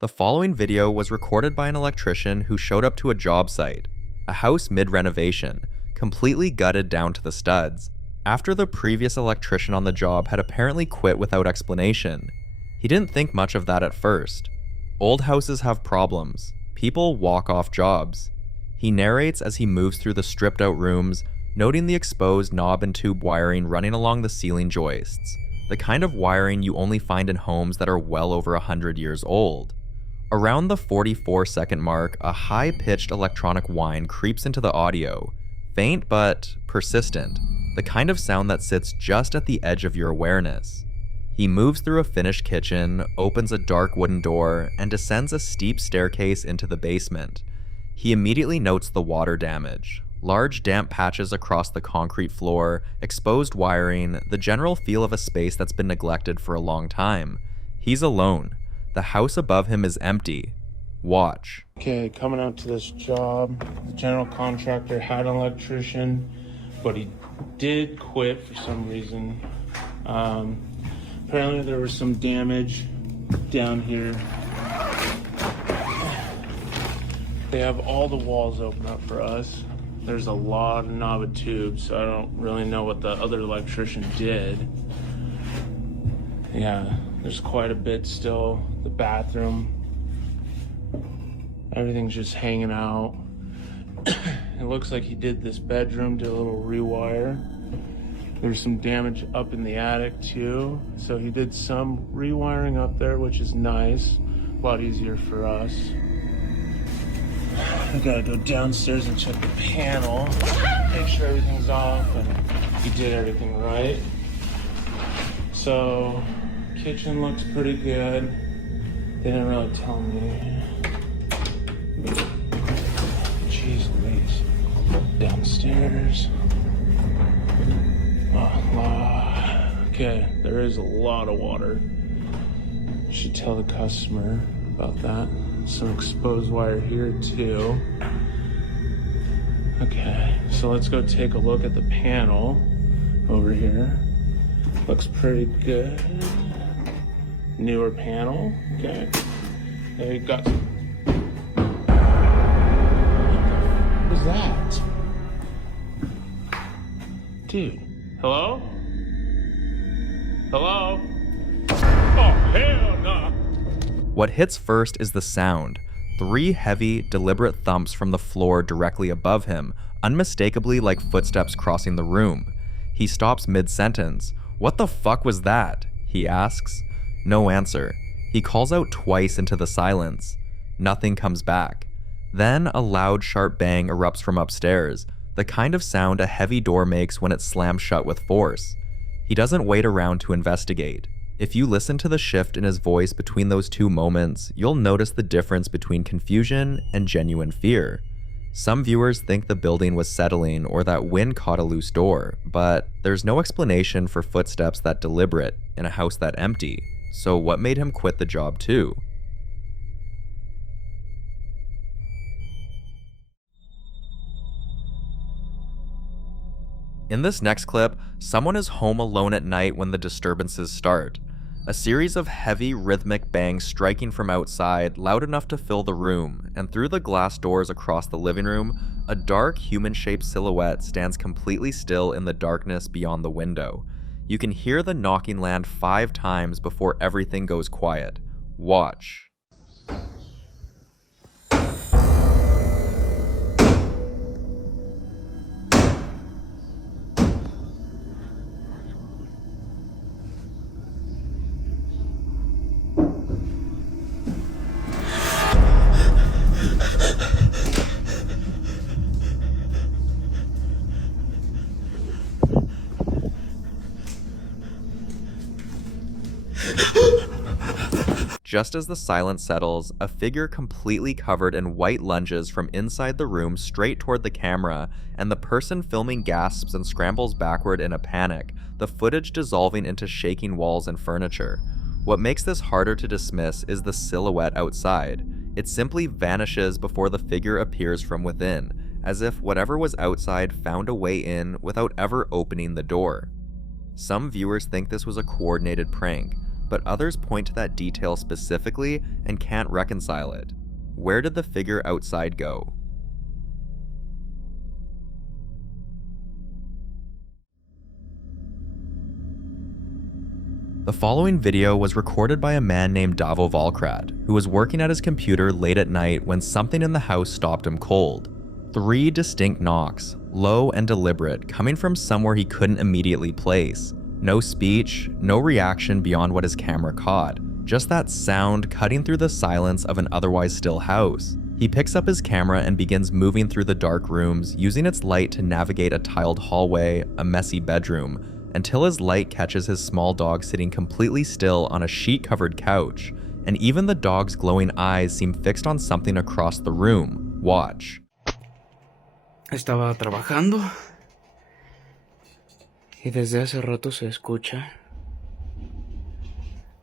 The following video was recorded by an electrician who showed up to a job site, a house mid-renovation, completely gutted down to the studs, after the previous electrician on the job had apparently quit without explanation. He didn't think much of that at first. Old houses have problems. People walk off jobs. He narrates as he moves through the stripped out rooms, noting the exposed knob and tube wiring running along the ceiling joists, the kind of wiring you only find in homes that are well over 100 years old. Around the 44-second mark, a high-pitched electronic whine creeps into the audio, faint but persistent, the kind of sound that sits just at the edge of your awareness. He moves through a finished kitchen, opens a dark wooden door, and descends a steep staircase into the basement. He immediately notes the water damage. Large damp patches across the concrete floor, exposed wiring, the general feel of a space that's been neglected for a long time. He's alone. The house above him is empty. Watch. Okay, coming out to this job, the general contractor had an electrician, but he did quit for some reason. Apparently there was some damage down here. They have all the walls open up for us. There's a lot of knobby tubes, so I don't really know what the other electrician did. Yeah, there's quite a bit still. The bathroom, everything's just hanging out. It looks like he did this bedroom, did a little rewire. There's some damage up in the attic too. So he did some rewiring up there, which is nice. A lot easier for us. I gotta go downstairs and check the panel, make sure everything's off and he did everything right. So, kitchen looks pretty good. They didn't really tell me. Jeez Louise. Downstairs. Okay, there is a lot of water. Should tell the customer about that. Some exposed wire here too. Okay, so let's go take a look at the panel over here. Looks pretty good. Newer panel. Okay. There you go. What is that? Dude. Hello? Hello? Oh, hell no! What hits first is the sound. 3 heavy, deliberate thumps from the floor directly above him, unmistakably like footsteps crossing the room. He stops mid-sentence. "What the fuck was that?" he asks. No answer. He calls out twice into the silence. Nothing comes back. Then a loud, sharp bang erupts from upstairs, the kind of sound a heavy door makes when it slams shut with force. He doesn't wait around to investigate. If you listen to the shift in his voice between those two moments, you'll notice the difference between confusion and genuine fear. Some viewers think the building was settling or that wind caught a loose door, but there's no explanation for footsteps that deliberate in a house that empty. So what made him quit the job too? In this next clip, someone is home alone at night when the disturbances start. A series of heavy, rhythmic bangs striking from outside, loud enough to fill the room, and through the glass doors across the living room, a dark, human-shaped silhouette stands completely still in the darkness beyond the window. You can hear the knocking land 5 times before everything goes quiet. Watch. Just as the silence settles, a figure completely covered in white lunges from inside the room straight toward the camera, and the person filming gasps and scrambles backward in a panic, the footage dissolving into shaking walls and furniture. What makes this harder to dismiss is the silhouette outside. It simply vanishes before the figure appears from within, as if whatever was outside found a way in without ever opening the door. Some viewers think this was a coordinated prank, but others point to that detail specifically and can't reconcile it. Where did the figure outside go? The following video was recorded by a man named Davo Valkrat, who was working at his computer late at night when something in the house stopped him cold. 3 distinct knocks, low and deliberate, coming from somewhere he couldn't immediately place. No speech, no reaction beyond what his camera caught. Just that sound cutting through the silence of an otherwise still house. He picks up his camera and begins moving through the dark rooms, using its light to navigate a tiled hallway, a messy bedroom, until his light catches his small dog sitting completely still on a sheet-covered couch, and even the dog's glowing eyes seem fixed on something across the room. Watch. Estaba trabajando y desde hace rato se escucha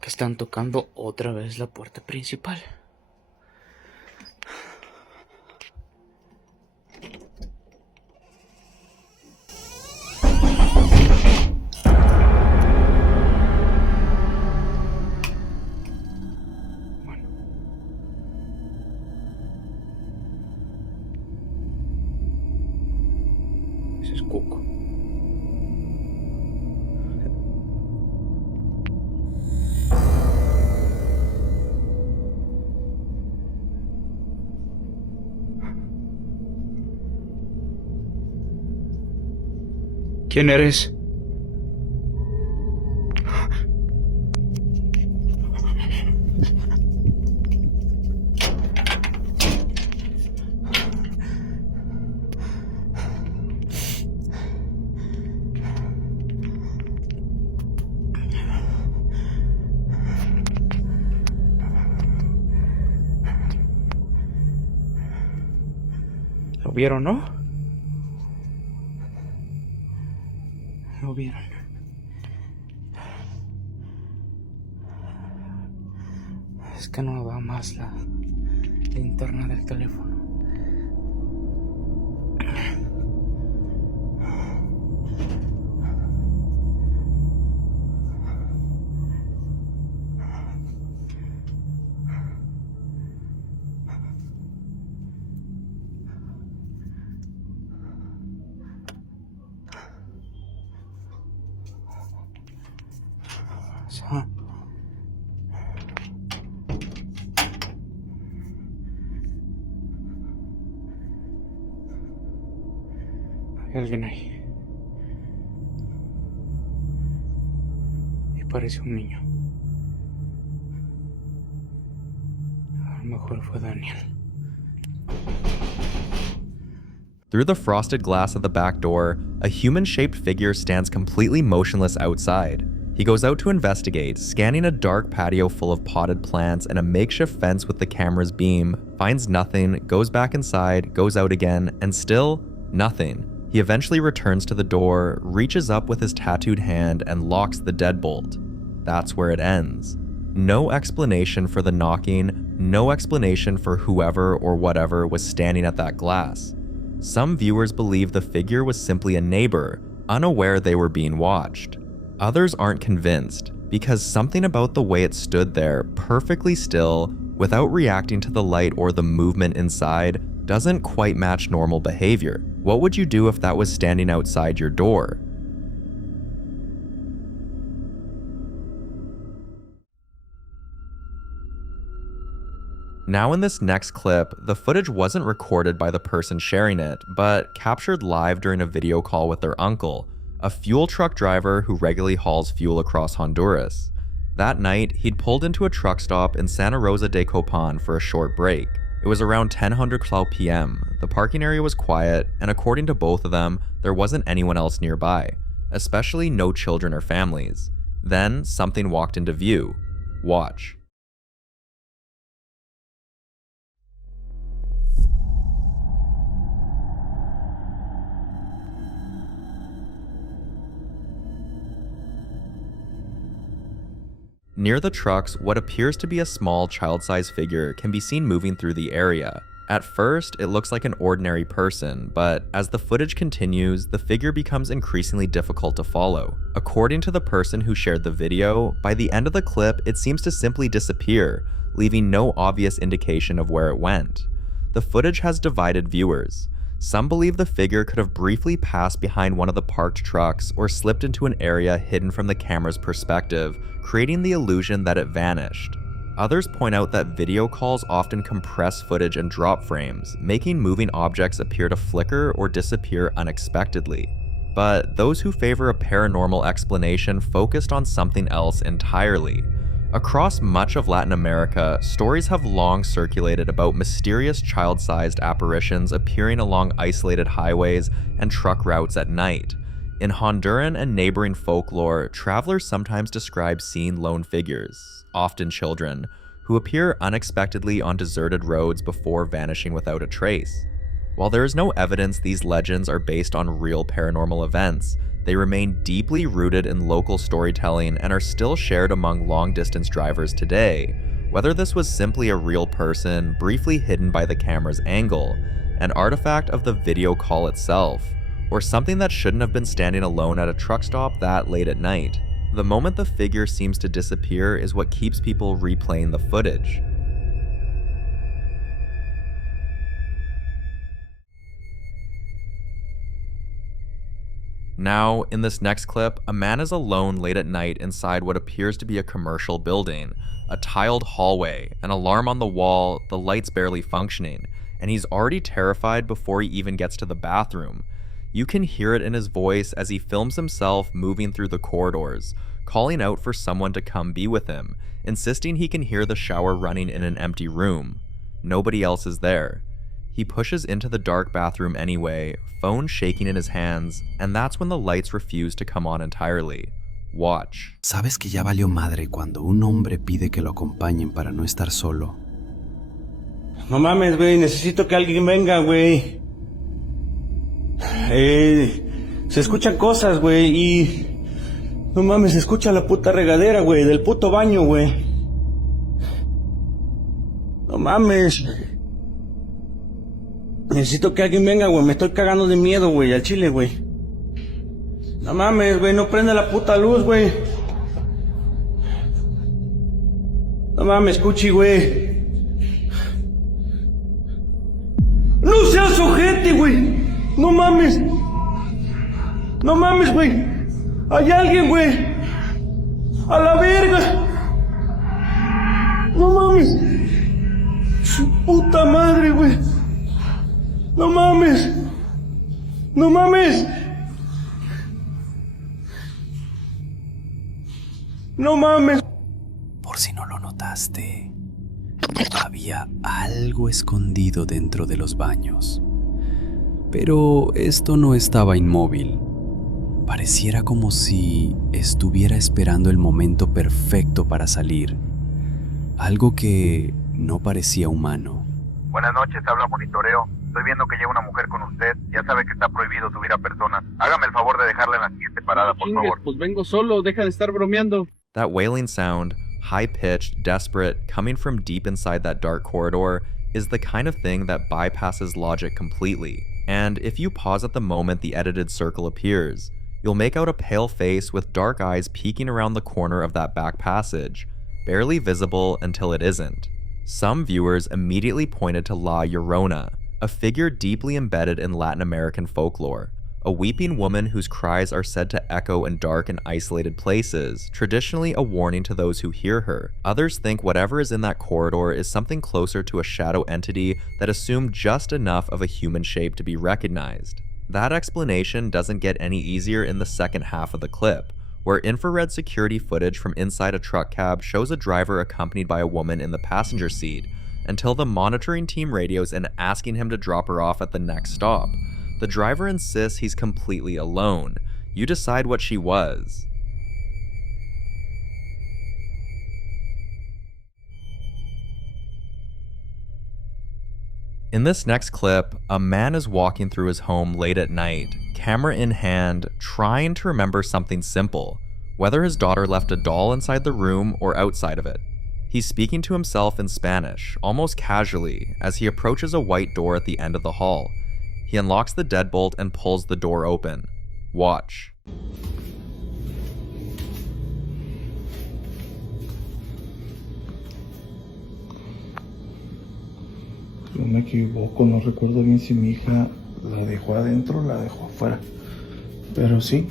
que están tocando otra vez la puerta principal. Ese es Cuco. ¿Quién eres? ¿Lo vieron, no? Lo vieron. Es que no da más la linterna del teléfono. Hay alguien ahí. Y parece un niño. A lo mejor fue Daniel. Through the frosted glass of the back door, a human-shaped figure stands completely motionless outside. He goes out to investigate, scanning a dark patio full of potted plants and a makeshift fence with the camera's beam, finds nothing, goes back inside, goes out again, and still, nothing. He eventually returns to the door, reaches up with his tattooed hand, and locks the deadbolt. That's where it ends. No explanation for the knocking, no explanation for whoever or whatever was standing at that glass. Some viewers believe the figure was simply a neighbor, unaware they were being watched. Others aren't convinced, because something about the way it stood there, perfectly still, without reacting to the light or the movement inside, doesn't quite match normal behavior. What would you do if that was standing outside your door? Now in this next clip, the footage wasn't recorded by the person sharing it, but captured live during a video call with their uncle, a fuel truck driver who regularly hauls fuel across Honduras. That night, he'd pulled into a truck stop in Santa Rosa de Copan for a short break. It was around 10:00 p.m. The parking area was quiet, and according to both of them, there wasn't anyone else nearby, especially no children or families. Then, something walked into view. Watch. Near the trucks, what appears to be a small child-sized figure can be seen moving through the area. At first, it looks like an ordinary person, but as the footage continues, the figure becomes increasingly difficult to follow. According to the person who shared the video, by the end of the clip, it seems to simply disappear, leaving no obvious indication of where it went. The footage has divided viewers. Some believe the figure could have briefly passed behind one of the parked trucks or slipped into an area hidden from the camera's perspective, creating the illusion that it vanished. Others point out that video calls often compress footage and drop frames, making moving objects appear to flicker or disappear unexpectedly. But those who favor a paranormal explanation focused on something else entirely. Across much of Latin America, stories have long circulated about mysterious child-sized apparitions appearing along isolated highways and truck routes at night. In Honduran and neighboring folklore, travelers sometimes describe seeing lone figures, often children, who appear unexpectedly on deserted roads before vanishing without a trace. While there is no evidence these legends are based on real paranormal events, they remain deeply rooted in local storytelling and are still shared among long-distance drivers today. Whether this was simply a real person, briefly hidden by the camera's angle, an artifact of the video call itself, or something that shouldn't have been standing alone at a truck stop that late at night. The moment the figure seems to disappear is what keeps people replaying the footage. Now, in this next clip, a man is alone late at night inside what appears to be a commercial building, a tiled hallway, an alarm on the wall, the lights barely functioning, and he's already terrified before he even gets to the bathroom. You can hear it in his voice as he films himself moving through the corridors, calling out for someone to come be with him, insisting he can hear the shower running in an empty room. Nobody else is there. He pushes into the dark bathroom anyway, phone shaking in his hands, and that's when the lights refuse to come on entirely. Watch. Sabes que ya valió madre cuando un hombre pide que lo acompañen para no estar solo. No mames, güey, necesito que alguien venga, güey. Se escuchan cosas, güey, y... No mames, se escucha la puta regadera, güey, del puto baño, güey. No mames. Necesito que alguien venga, güey, me estoy cagando de miedo, güey, al chile, güey. No mames, güey, no prende la puta luz, güey. No mames, Cuchi, güey. ¡No seas ojete, güey! ¡No mames! ¡No mames, güey! ¡Hay alguien, güey! ¡A la verga! ¡No mames! ¡Su puta madre, güey! ¡No mames! ¡No mames! ¡No mames! Por si no lo notaste, había algo escondido dentro de los baños. Pero esto no estaba inmóvil. Pareciera como si estuviera esperando el momento perfecto para salir. Algo que no parecía humano. Buenas noches, habla monitoreo. Estoy viendo que lleva una mujer con usted. Ya sabe que está prohibido subir a personas. Hágame el favor de dejarla en la siguiente parada, por favor. Pues vengo solo, deja de estar bromeando. That wailing sound, high-pitched, desperate, coming from deep inside that dark corridor, is the kind of thing that bypasses logic completely. And if you pause at the moment the edited circle appears, you'll make out a pale face with dark eyes peeking around the corner of that back passage, barely visible until it isn't. Some viewers immediately pointed to La Llorona, a figure deeply embedded in Latin American folklore, a weeping woman whose cries are said to echo in dark and isolated places, traditionally a warning to those who hear her. Others think whatever is in that corridor is something closer to a shadow entity that assumed just enough of a human shape to be recognized. That explanation doesn't get any easier in the second half of the clip, where infrared security footage from inside a truck cab shows a driver accompanied by a woman in the passenger seat, until the monitoring team radios in asking him to drop her off at the next stop. The driver insists he's completely alone. You decide what she was. In this next clip, a man is walking through his home late at night, camera in hand, trying to remember something simple, whether his daughter left a doll inside the room or outside of it. He's speaking to himself in Spanish, almost casually, as he approaches a white door at the end of the hall. He unlocks the deadbolt and pulls the door open. Watch. Si no me equivoco, no recuerdo bien si mi hija la dejó adentro o la dejó afuera. Pero sí.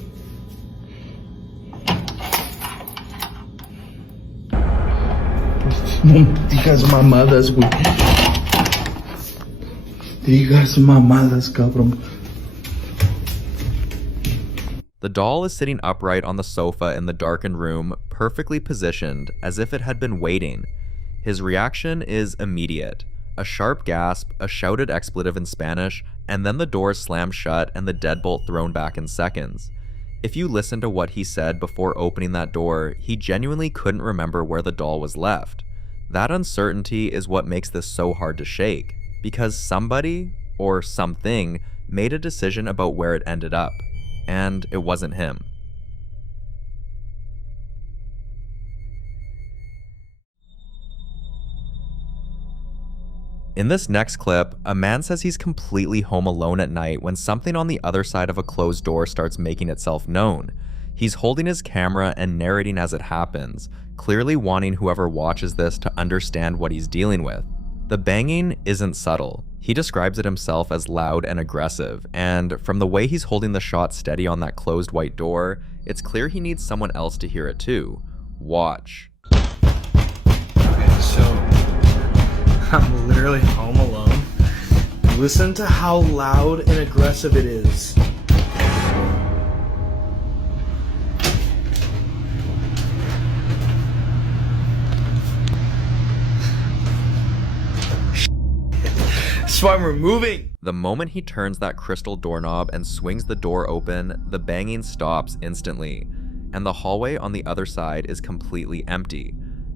Pues no digas mamadas, güey. Digas mamadas, cabrón. The doll is sitting upright on the sofa in the darkened room, perfectly positioned, as if it had been waiting. His reaction is immediate. A sharp gasp, a shouted expletive in Spanish, and then the door slammed shut and the deadbolt thrown back in seconds. If you listen to what he said before opening that door, he genuinely couldn't remember where the doll was left. That uncertainty is what makes this so hard to shake, because somebody, or something, made a decision about where it ended up, and it wasn't him. In this next clip, a man says he's completely home alone at night when something on the other side of a closed door starts making itself known. He's holding his camera and narrating as it happens, clearly wanting whoever watches this to understand what he's dealing with. The banging isn't subtle. He describes it himself as loud and aggressive, and from the way he's holding the shot steady on that closed white door, it's clear he needs someone else to hear it too. Watch. Okay, so I'm literally home alone. Listen to how loud and aggressive it is. So I'm removing. The moment he turns that crystal doorknob and swings the door open, the banging stops instantly, and the hallway on the other side is completely empty.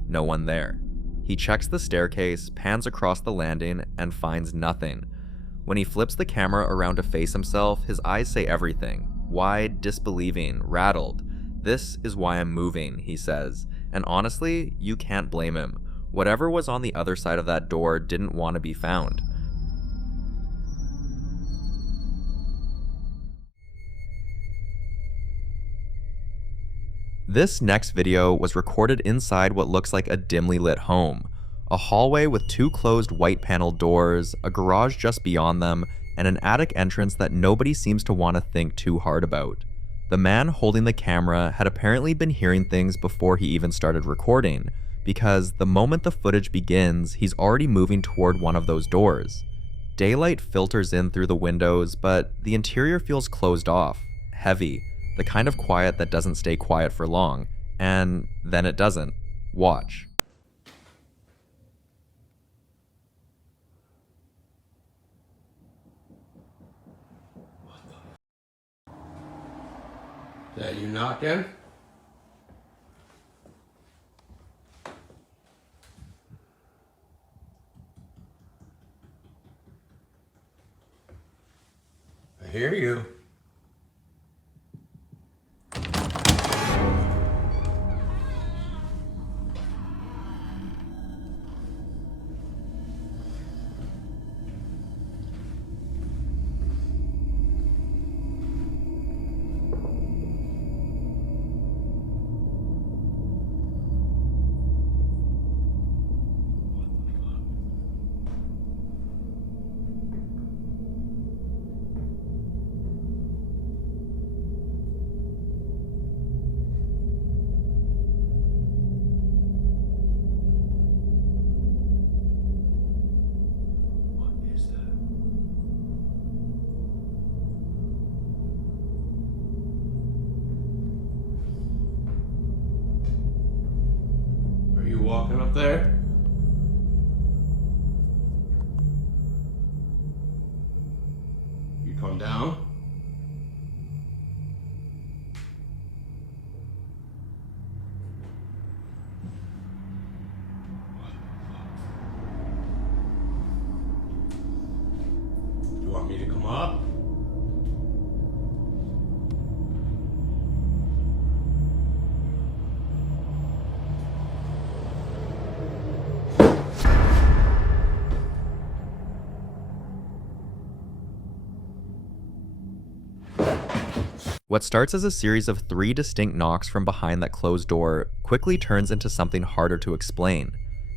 No one there. He checks the staircase, pans across the landing, and finds nothing. When he flips the camera around to face himself, his eyes say everything. Wide, disbelieving, rattled. "This is why I'm moving," he says. And honestly, you can't blame him. Whatever was on the other side of that door didn't want to be found. This next video was recorded inside what looks like a dimly lit home. A hallway with two closed white paneled doors, a garage just beyond them, and an attic entrance that nobody seems to want to think too hard about. The man holding the camera had apparently been hearing things before he even started recording, because the moment the footage begins, he's already moving toward one of those doors. Daylight filters in through the windows, but the interior feels closed off, heavy, the kind of quiet that doesn't stay quiet for long, and then it doesn't. Watch. Is that you knocking? I hear you. Walking up there? You come down? You want me to come up? What starts as a series of 3 distinct knocks from behind that closed door quickly turns into something harder to explain.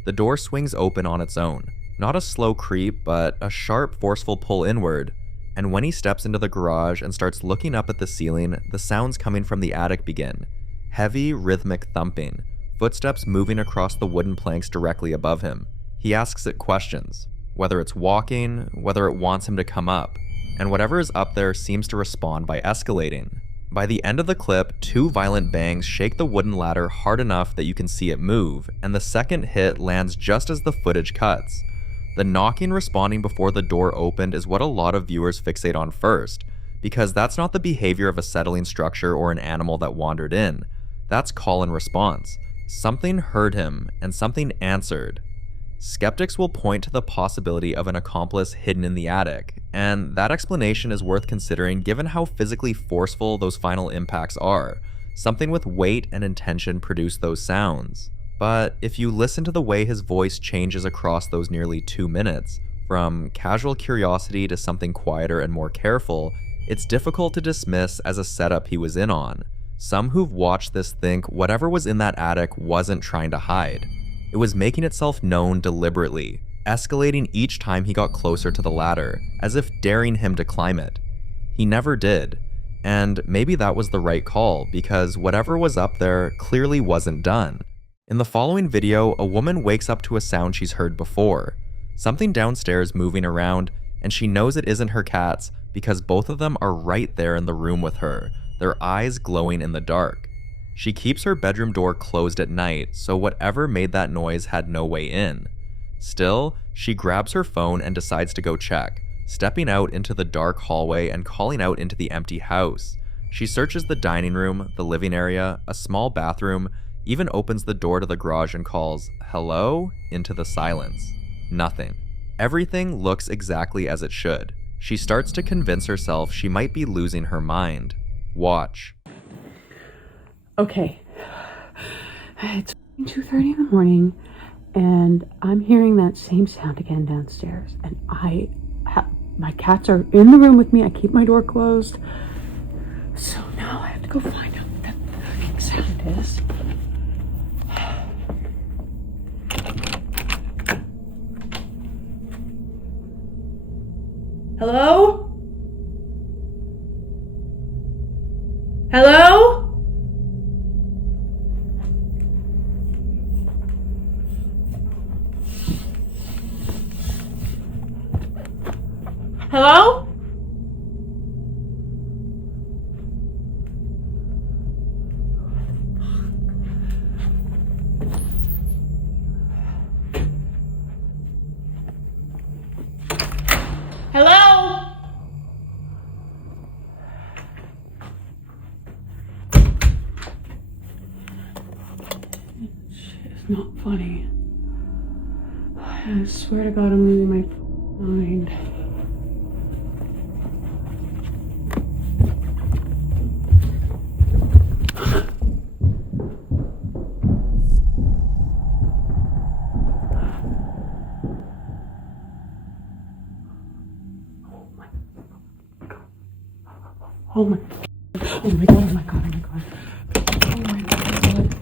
The door swings open on its own. Not a slow creep, but a sharp, forceful pull inward. And when he steps into the garage and starts looking up at the ceiling, the sounds coming from the attic begin. Heavy, rhythmic thumping, footsteps moving across the wooden planks directly above him. He asks it questions, whether it's walking, whether it wants him to come up, and whatever is up there seems to respond by escalating. By the end of the clip, 2 violent bangs shake the wooden ladder hard enough that you can see it move, and the second hit lands just as the footage cuts. The knocking responding before the door opened is what a lot of viewers fixate on first, because that's not the behavior of a settling structure or an animal that wandered in. That's call and response. Something heard him, and something answered. Skeptics will point to the possibility of an accomplice hidden in the attic, and that explanation is worth considering given how physically forceful those final impacts are. Something with weight and intention produced those sounds. But if you listen to the way his voice changes across those nearly 2 minutes, from casual curiosity to something quieter and more careful, it's difficult to dismiss as a setup he was in on. Some who've watched this think whatever was in that attic wasn't trying to hide. It was making itself known deliberately, escalating each time he got closer to the ladder, as if daring him to climb it. He never did, and maybe that was the right call, because whatever was up there clearly wasn't done. In the following video, a woman wakes up to a sound she's heard before. Something downstairs moving around, and she knows it isn't her cats because both of them are right there in the room with her, their eyes glowing in the dark. She keeps her bedroom door closed at night, so whatever made that noise had no way in. Still, she grabs her phone and decides to go check, stepping out into the dark hallway and calling out into the empty house. She searches the dining room, the living area, a small bathroom, even opens the door to the garage and calls, "Hello?" into the silence. Nothing. Everything looks exactly as it should. She starts to convince herself she might be losing her mind. Watch. Okay. It's 2:30 in the morning, and I'm hearing that same sound again downstairs, and my cats are in the room with me. I keep my door closed. So now I have to go find out what that fucking sound is. Hello? Hello? Hello? Hello? It's not funny. I swear to God, I'm losing my mind. Oh my God, oh my God, oh my God, oh my God. Oh my God.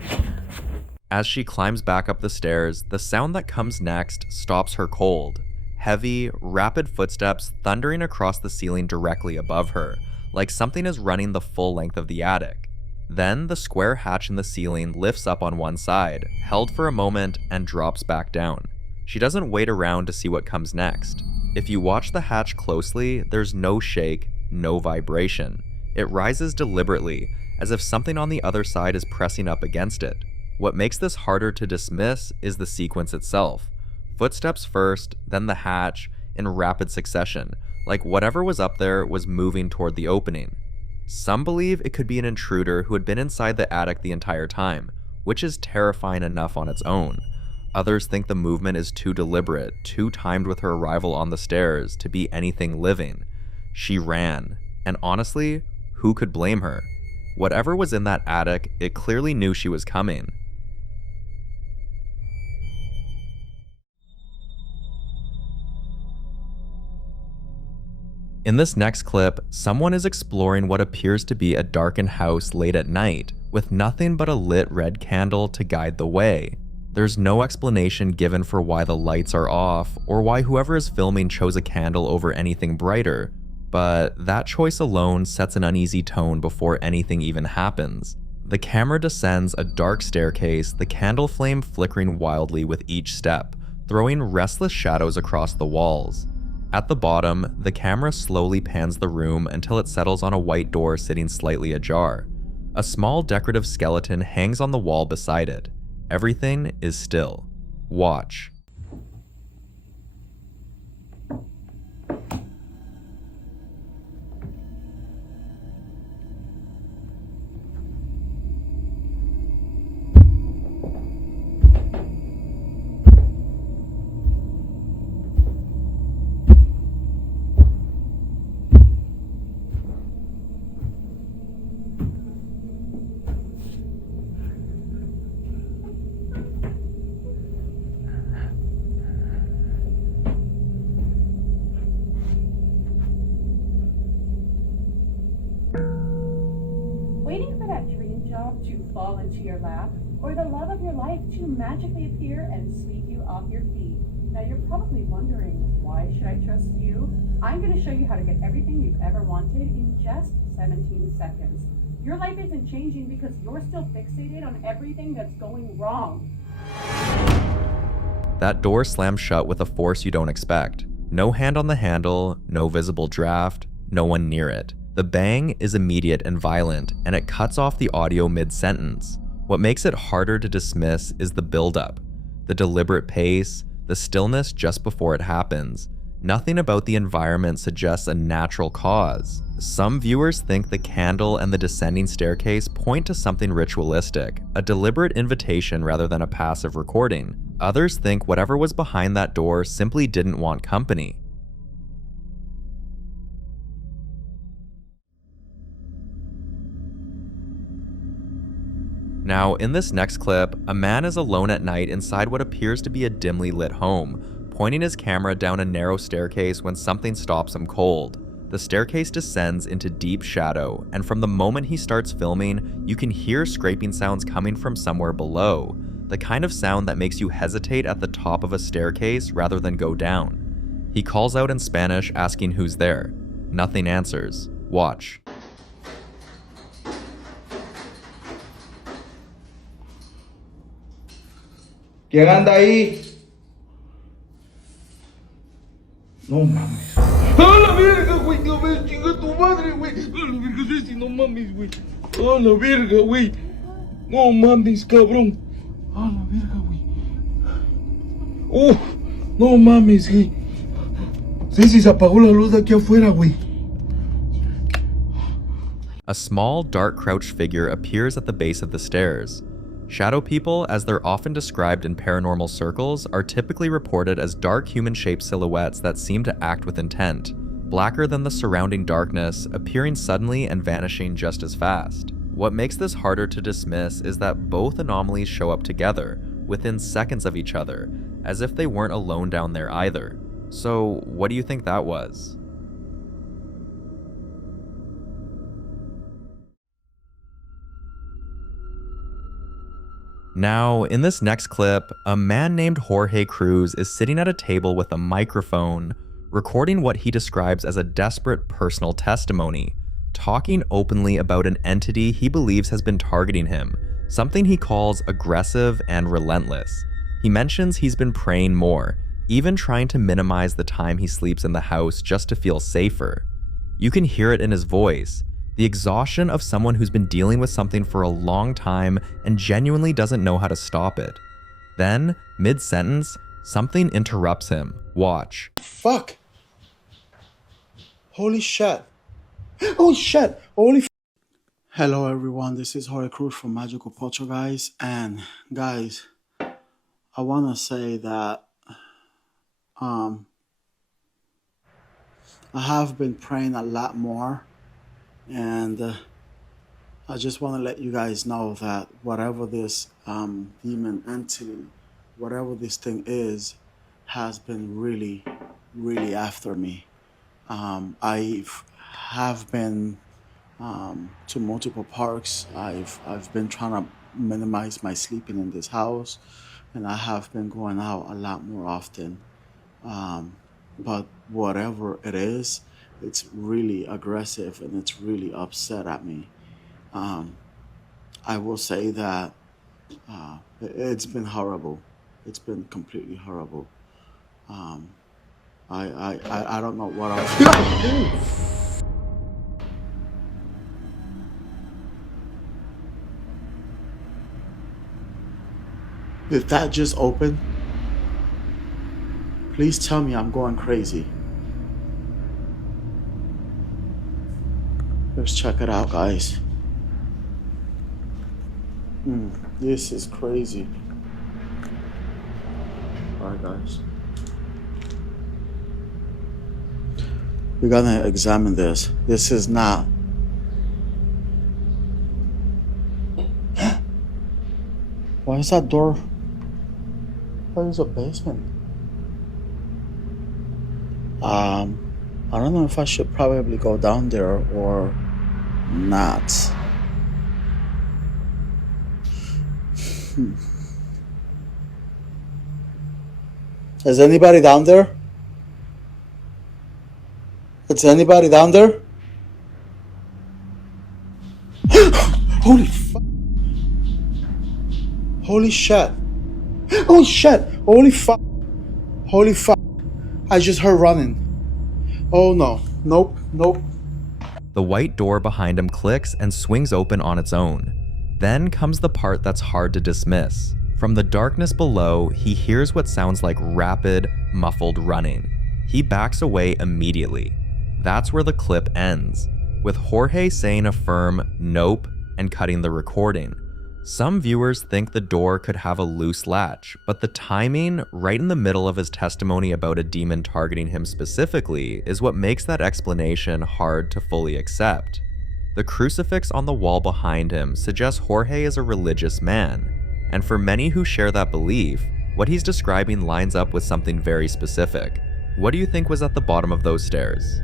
As she climbs back up the stairs, the sound that comes next stops her cold. Heavy, rapid footsteps thundering across the ceiling directly above her, like something is running the full length of the attic. Then the square hatch in the ceiling lifts up on one side, held for a moment, and drops back down. She doesn't wait around to see what comes next. If you watch the hatch closely, there's no shake, no vibration. It rises deliberately, as if something on the other side is pressing up against it. What makes this harder to dismiss is the sequence itself. Footsteps first, then the hatch, in rapid succession, like whatever was up there was moving toward the opening. Some believe it could be an intruder who had been inside the attic the entire time, which is terrifying enough on its own. Others think the movement is too deliberate, too timed with her arrival on the stairs to be anything living. She ran, and honestly, who could blame her? Whatever was in that attic, it clearly knew she was coming. In this next clip, someone is exploring what appears to be a darkened house late at night, with nothing but a lit red candle to guide the way. There's no explanation given for why the lights are off, or why whoever is filming chose a candle over anything brighter, but that choice alone sets an uneasy tone before anything even happens. The camera descends a dark staircase, the candle flame flickering wildly with each step, throwing restless shadows across the walls. At the bottom, the camera slowly pans the room until it settles on a white door sitting slightly ajar. A small decorative skeleton hangs on the wall beside it. Everything is still. Watch. Waiting for that dream job to fall into your lap, or the love of your life to magically appear and sweep you off your feet. Now you're probably wondering, why should I trust you? I'm going to show you how to get everything you've ever wanted in just 17 seconds. Your life isn't changing because you're still fixated on everything that's going wrong. That door slams shut with a force you don't expect. No hand on the handle, no visible draft, no one near it. The bang is immediate and violent, and it cuts off the audio mid-sentence. What makes it harder to dismiss is the buildup, the deliberate pace, the stillness just before it happens. Nothing about the environment suggests a natural cause. Some viewers think the candle and the descending staircase point to something ritualistic, a deliberate invitation rather than a passive recording. Others think whatever was behind that door simply didn't want company. Now, in this next clip, a man is alone at night inside what appears to be a dimly lit home, pointing his camera down a narrow staircase when something stops him cold. The staircase descends into deep shadow, and from the moment he starts filming, you can hear scraping sounds coming from somewhere below, the kind of sound that makes you hesitate at the top of a staircase rather than go down. He calls out in Spanish asking who's there. Nothing answers. Watch. ¿Quién anda ahí? No mames. ¡A la verga, güey! ¡A ver, chinga tu madre, güey! ¡A la verga, Ceci, no mames, güey! ¡A la verga, güey! ¡No mames, cabrón! ¡A la verga, güey! ¡Oh! ¡No mames, güey! Ceci, se apagó la luz de aquí afuera, güey. A small, dark, crouched figure appears at the base of the stairs. Shadow people, as they're often described in paranormal circles, are typically reported as dark human-shaped silhouettes that seem to act with intent, blacker than the surrounding darkness, appearing suddenly and vanishing just as fast. What makes this harder to dismiss is that both anomalies show up together, within seconds of each other, as if they weren't alone down there either. So, what do you think that was? Now, in this next clip, a man named Jorge Cruz is sitting at a table with a microphone, recording what he describes as a desperate personal testimony, talking openly about an entity he believes has been targeting him, something he calls aggressive and relentless. He mentions he's been praying more, even trying to minimize the time he sleeps in the house just to feel safer. You can hear it in his voice. The exhaustion of someone who's been dealing with something for a long time and genuinely doesn't know how to stop it. Then, mid-sentence, something interrupts him. Watch. Fuck! Holy shit! Holy shit! Holy Hello everyone, this is Jorge Cruz from Magical Pocho, guys. And guys, I want to say that I have been praying a lot more. And I just want to let you guys know that whatever this demon entity, whatever this thing is, has been really, really after me. I have been to multiple parks. I've been trying to minimize my sleeping in this house, and I have been going out a lot more often. But whatever it is, it's really aggressive and it's really upset at me. I will say that it's been horrible. It's been completely horrible. I don't know what else. Did that just open? Please tell me I'm going crazy. Let's check it out, guys. This is crazy. Alright, guys. We're gonna examine this. This is not. Why is that door? Why is a basement? I don't know if I should probably go down there or not. Is anybody down there? Is anybody down there? Holy fuck. Holy shit. Holy shit. Holy fuck. Holy fuck. I just heard running. Oh no. Nope. Nope. The white door behind him clicks and swings open on its own. Then comes the part that's hard to dismiss. From the darkness below, he hears what sounds like rapid, muffled running. He backs away immediately. That's where the clip ends, with Jorge saying a firm nope and cutting the recording. Some viewers think the door could have a loose latch, but the timing, right in the middle of his testimony about a demon targeting him specifically, is what makes that explanation hard to fully accept. The crucifix on the wall behind him suggests Jorge is a religious man, and for many who share that belief, what he's describing lines up with something very specific. What do you think was at the bottom of those stairs?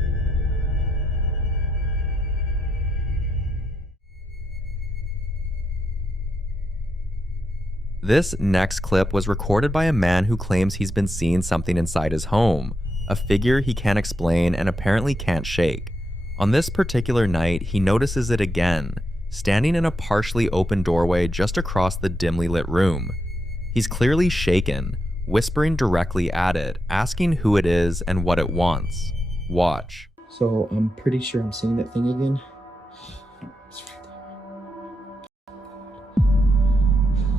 This next clip was recorded by a man who claims he's been seeing something inside his home, a figure he can't explain and apparently can't shake. On this particular night, he notices it again, standing in a partially open doorway just across the dimly lit room. He's clearly shaken, whispering directly at it, asking who it is and what it wants. Watch. So I'm pretty sure I'm seeing that thing again. It's right there.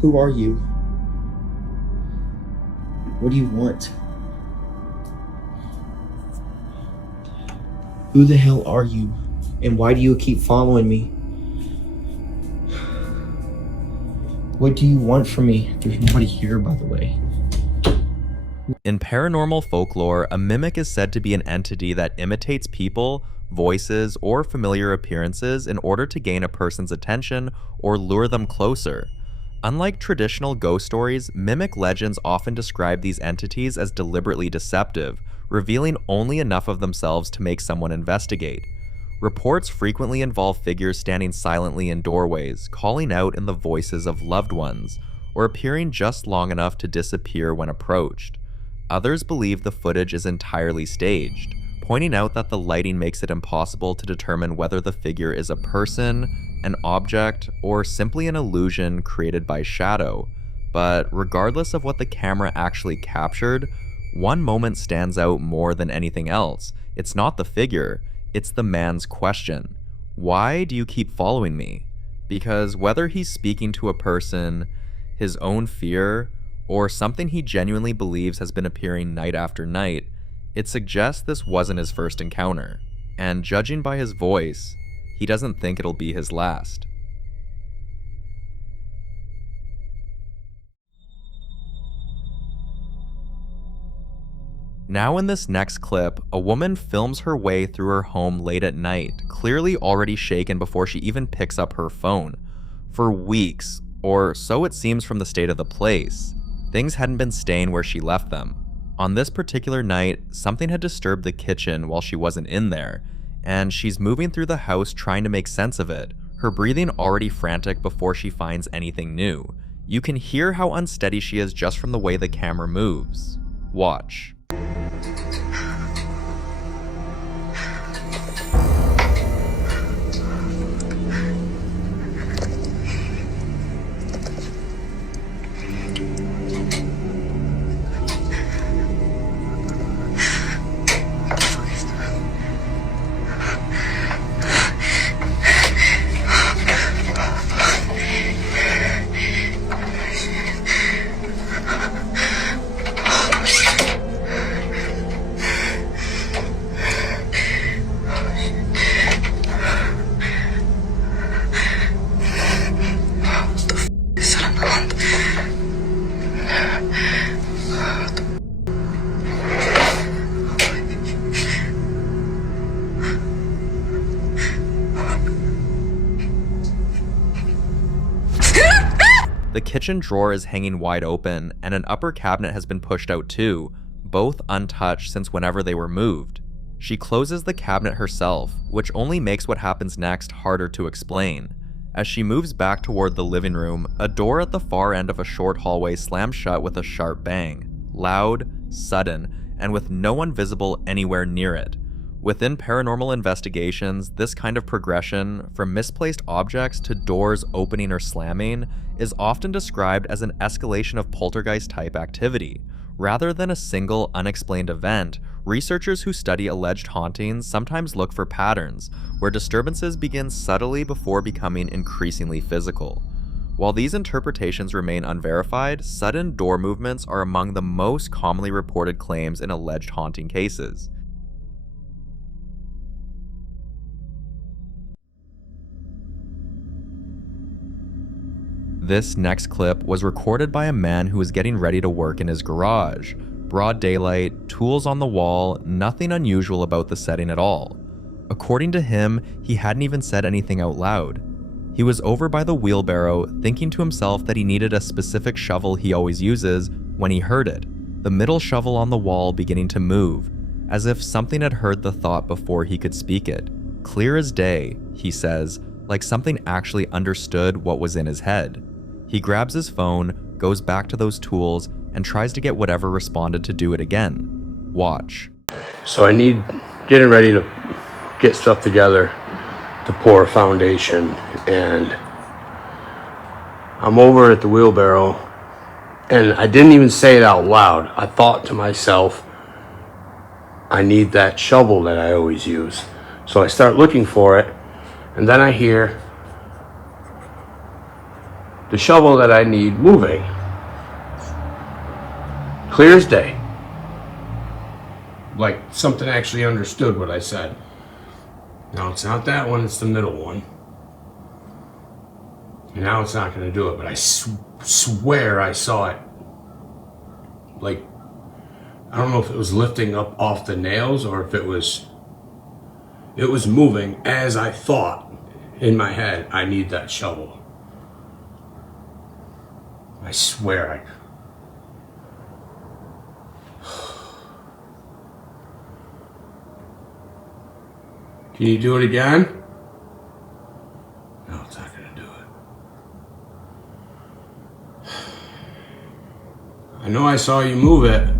Who are you? What do you want? Who the hell are you? And why do you keep following me? What do you want from me? There's nobody here, by the way. In paranormal folklore, a mimic is said to be an entity that imitates people, voices, or familiar appearances in order to gain a person's attention or lure them closer. Unlike traditional ghost stories, mimic legends often describe these entities as deliberately deceptive, revealing only enough of themselves to make someone investigate. Reports frequently involve figures standing silently in doorways, calling out in the voices of loved ones, or appearing just long enough to disappear when approached. Others believe the footage is entirely staged, pointing out that the lighting makes it impossible to determine whether the figure is a person, an object, or simply an illusion created by shadow. But regardless of what the camera actually captured, one moment stands out more than anything else. It's not the figure, it's the man's question. Why do you keep following me? Because whether he's speaking to a person, his own fear, or something he genuinely believes has been appearing night after night, it suggests this wasn't his first encounter. And judging by his voice, he doesn't think it'll be his last. Now in this next clip, a woman films her way through her home late at night, clearly already shaken before she even picks up her phone. For weeks, or so it seems from the state of the place, things hadn't been staying where she left them. On this particular night, something had disturbed the kitchen while she wasn't in there, and she's moving through the house trying to make sense of it, her breathing already frantic before she finds anything new. You can hear how unsteady she is just from the way the camera moves. Watch. The kitchen drawer is hanging wide open, and an upper cabinet has been pushed out too, both untouched since whenever they were moved. She closes the cabinet herself, which only makes what happens next harder to explain. As she moves back toward the living room, a door at the far end of a short hallway slams shut with a sharp bang. Loud, sudden, and with no one visible anywhere near it. Within paranormal investigations, this kind of progression, from misplaced objects to doors opening or slamming, is often described as an escalation of poltergeist-type activity. Rather than a single, unexplained event, researchers who study alleged hauntings sometimes look for patterns, where disturbances begin subtly before becoming increasingly physical. While these interpretations remain unverified, sudden door movements are among the most commonly reported claims in alleged haunting cases. This next clip was recorded by a man who was getting ready to work in his garage. Broad daylight, tools on the wall, nothing unusual about the setting at all. According to him, he hadn't even said anything out loud. He was over by the wheelbarrow, thinking to himself that he needed a specific shovel he always uses, when he heard it, the middle shovel on the wall beginning to move, as if something had heard the thought before he could speak it. Clear as day, he says, like something actually understood what was in his head. He grabs his phone, goes back to those tools, and tries to get whatever responded to do it again. Watch. So I need getting ready to get stuff together to pour a foundation, and I'm over at the wheelbarrow, and I didn't even say it out loud. I thought to myself, I need that shovel that I always use. So I start looking for it, and then I hear the shovel that I need moving. Clear as day. Like something actually understood what I said. No, it's not that one, it's the middle one. Now it's not going to do it, but I swear I saw it. Like, I don't know if it was lifting up off the nails or if it was moving as I thought in my head, I need that shovel. I swear Can you do it again? No, it's not gonna do it. I know I saw you move it.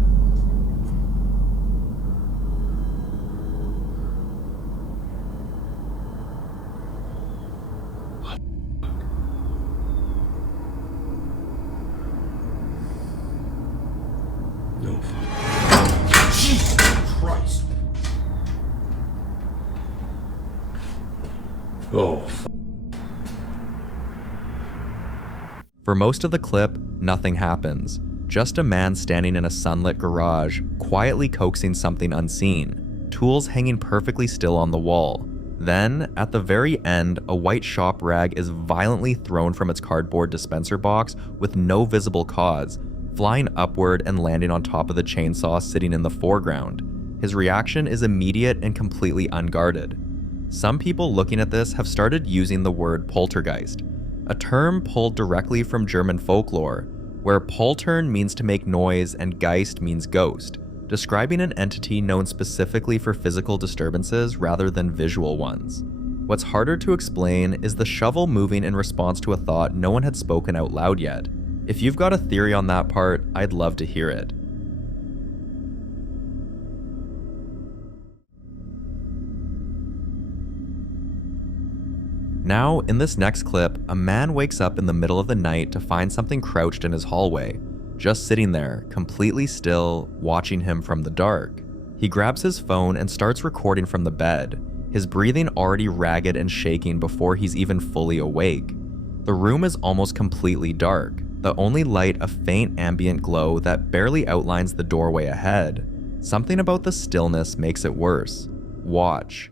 No. Jesus Christ. Oh. For most of the clip, nothing happens. Just a man standing in a sunlit garage, quietly coaxing something unseen, tools hanging perfectly still on the wall. Then, at the very end, a white shop rag is violently thrown from its cardboard dispenser box with no visible cause, flying upward and landing on top of the chainsaw sitting in the foreground. His reaction is immediate and completely unguarded. Some people looking at this have started using the word poltergeist, a term pulled directly from German folklore, where poltern means to make noise and geist means ghost. describing an entity known specifically for physical disturbances rather than visual ones. What's harder to explain is the shovel moving in response to a thought no one had spoken out loud yet. If you've got a theory on that part, I'd love to hear it. Now, in this next clip, a man wakes up in the middle of the night to find something crouched in his hallway, just sitting there, completely still, watching him from the dark. He grabs his phone and starts recording from the bed, his breathing already ragged and shaking before he's even fully awake. The room is almost completely dark, the only light a faint ambient glow that barely outlines the doorway ahead. Something about the stillness makes it worse. Watch.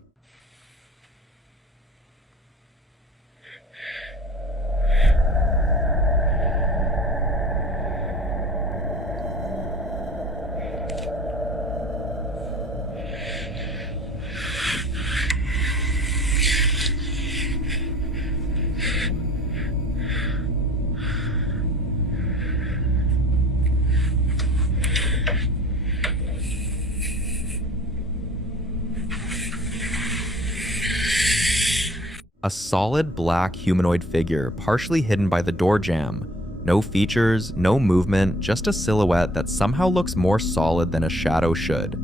A solid black humanoid figure partially hidden by the door jamb. No features, no movement, just a silhouette that somehow looks more solid than a shadow should.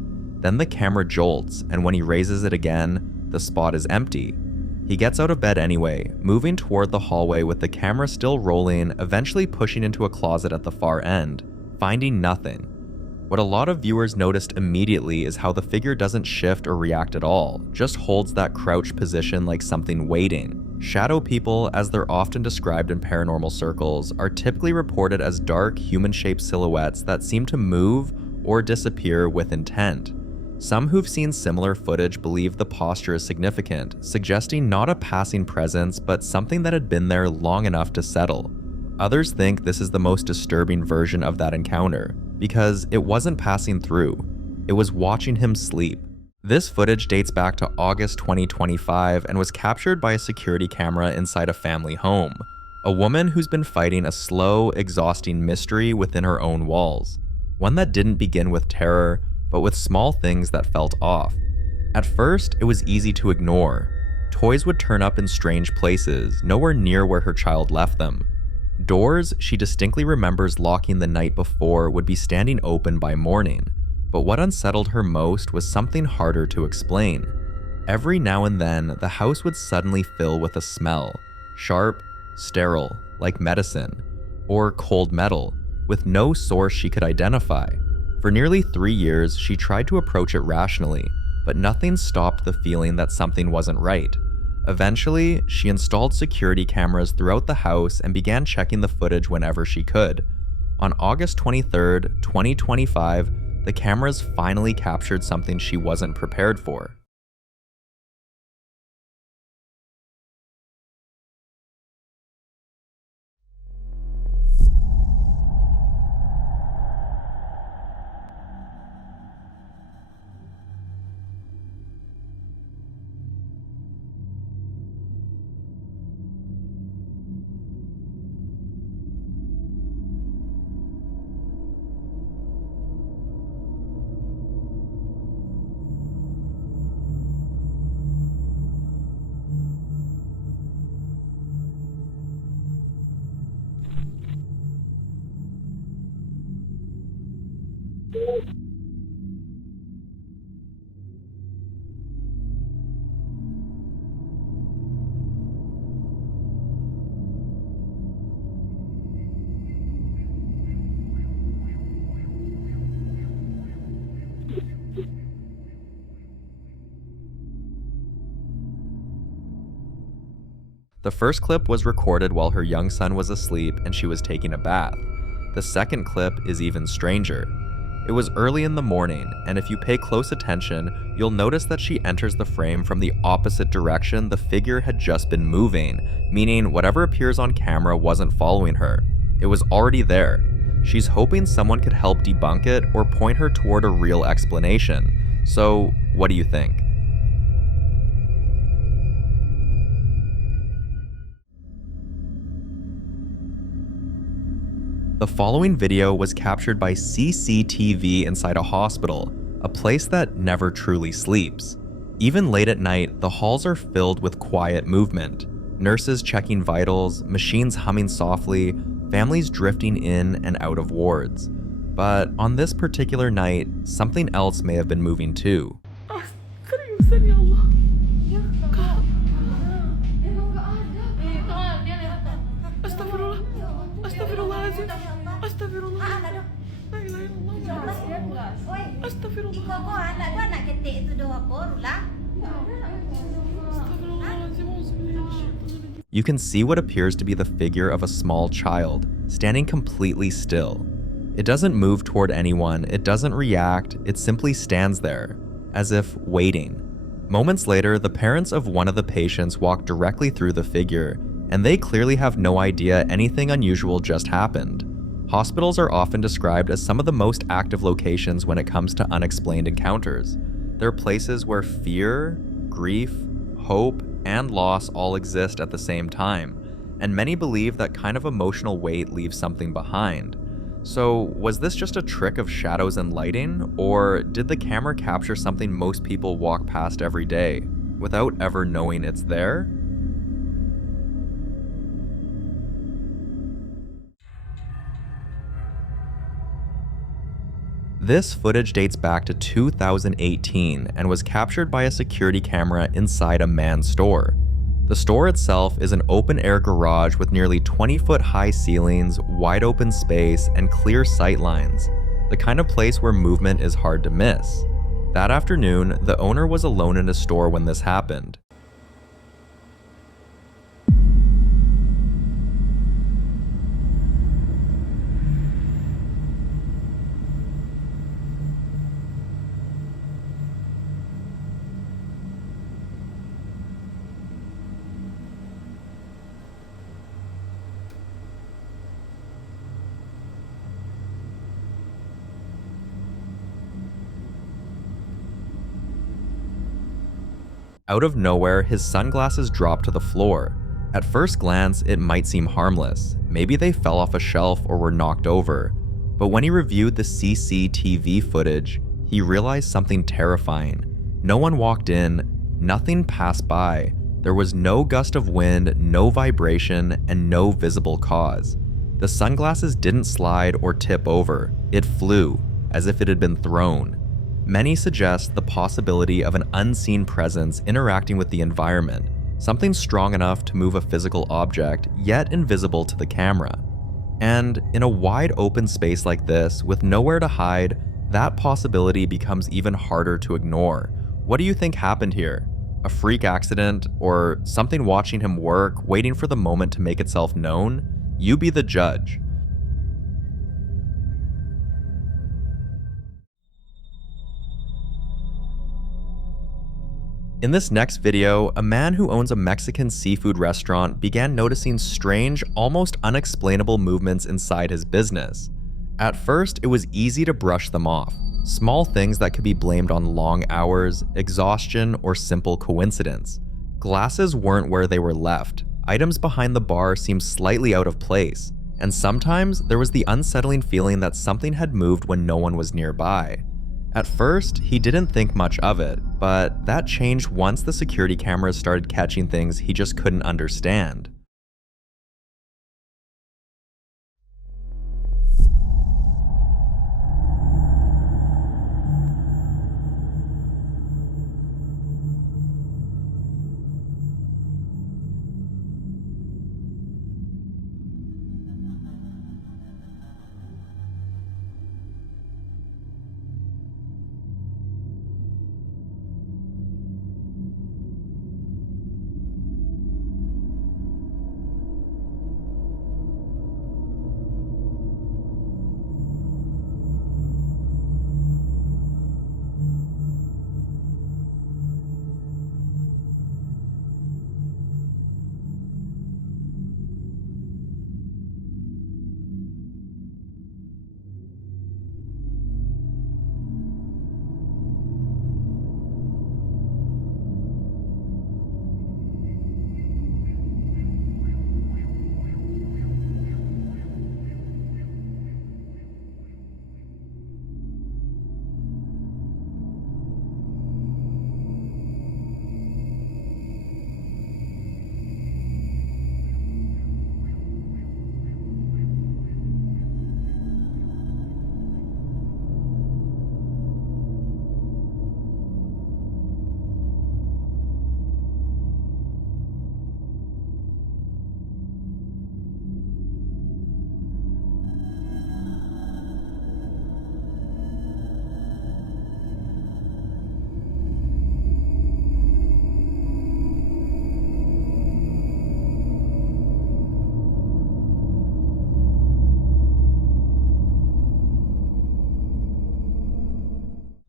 Then the camera jolts, and when he raises it again, the spot is empty. He gets out of bed anyway, moving toward the hallway with the camera still rolling, eventually pushing into a closet at the far end, finding nothing. What a lot of viewers noticed immediately is how the figure doesn't shift or react at all, just holds that crouched position like something waiting. Shadow people, as they're often described in paranormal circles, are typically reported as dark, human-shaped silhouettes that seem to move or disappear with intent. Some who've seen similar footage believe the posture is significant, suggesting not a passing presence but something that had been there long enough to settle. Others think this is the most disturbing version of that encounter, because it wasn't passing through, it was watching him sleep. This footage dates back to August 2025 and was captured by a security camera inside a family home. A woman who's been fighting a slow, exhausting mystery within her own walls. One that didn't begin with terror, but with small things that felt off. At first, it was easy to ignore. Toys would turn up in strange places, nowhere near where her child left them. Doors she distinctly remembers locking the night before would be standing open by morning, but what unsettled her most was something harder to explain. Every now and then, the house would suddenly fill with a smell, sharp, sterile, like medicine, or cold metal, with no source she could identify. For nearly 3 years, she tried to approach it rationally, but nothing stopped the feeling that something wasn't right. Eventually, she installed security cameras throughout the house and began checking the footage whenever she could. On August 23, 2025, the cameras finally captured something she wasn't prepared for. The first clip was recorded while her young son was asleep and she was taking a bath. The second clip is even stranger. It was early in the morning, and if you pay close attention, you'll notice that she enters the frame from the opposite direction the figure had just been moving, meaning whatever appears on camera wasn't following her. It was already there. She's hoping someone could help debunk it or point her toward a real explanation. So, what do you think? The following video was captured by CCTV inside a hospital, a place that never truly sleeps. Even late at night, the halls are filled with quiet movement. Nurses checking vitals, machines humming softly, families drifting in and out of wards. But on this particular night, something else may have been moving too. You can see what appears to be the figure of a small child, standing completely still. It doesn't move toward anyone, it doesn't react, it simply stands there, as if waiting. Moments later, the parents of one of the patients walk directly through the figure, and they clearly have no idea anything unusual just happened. Hospitals are often described as some of the most active locations when it comes to unexplained encounters. They're places where fear, grief, hope, and loss all exist at the same time, and many believe that kind of emotional weight leaves something behind. So, was this just a trick of shadows and lighting, or did the camera capture something most people walk past every day, without ever knowing it's there? This footage dates back to 2018 and was captured by a security camera inside a man's store. The store itself is an open-air garage with nearly 20-foot high ceilings, wide open space, and clear sight lines, the kind of place where movement is hard to miss. That afternoon, the owner was alone in his store when this happened. Out of nowhere, his sunglasses drop to the floor. At first glance, it might seem harmless. Maybe they fell off a shelf or were knocked over. But when he reviewed the CCTV footage, he realized something terrifying. No one walked in, nothing passed by. There was no gust of wind, no vibration, and no visible cause. The sunglasses didn't slide or tip over. It flew, as if it had been thrown. Many suggest the possibility of an unseen presence interacting with the environment, something strong enough to move a physical object, yet invisible to the camera. And in a wide open space like this, with nowhere to hide, that possibility becomes even harder to ignore. What do you think happened here? A freak accident, or something watching him work, waiting for the moment to make itself known? You be the judge. In this next video, a man who owns a Mexican seafood restaurant began noticing strange, almost unexplainable movements inside his business. At first, it was easy to brush them off, small things that could be blamed on long hours, exhaustion, or simple coincidence. Glasses weren't where they were left, items behind the bar seemed slightly out of place, and sometimes there was the unsettling feeling that something had moved when no one was nearby. At first, he didn't think much of it, but that changed once the security cameras started catching things he just couldn't understand.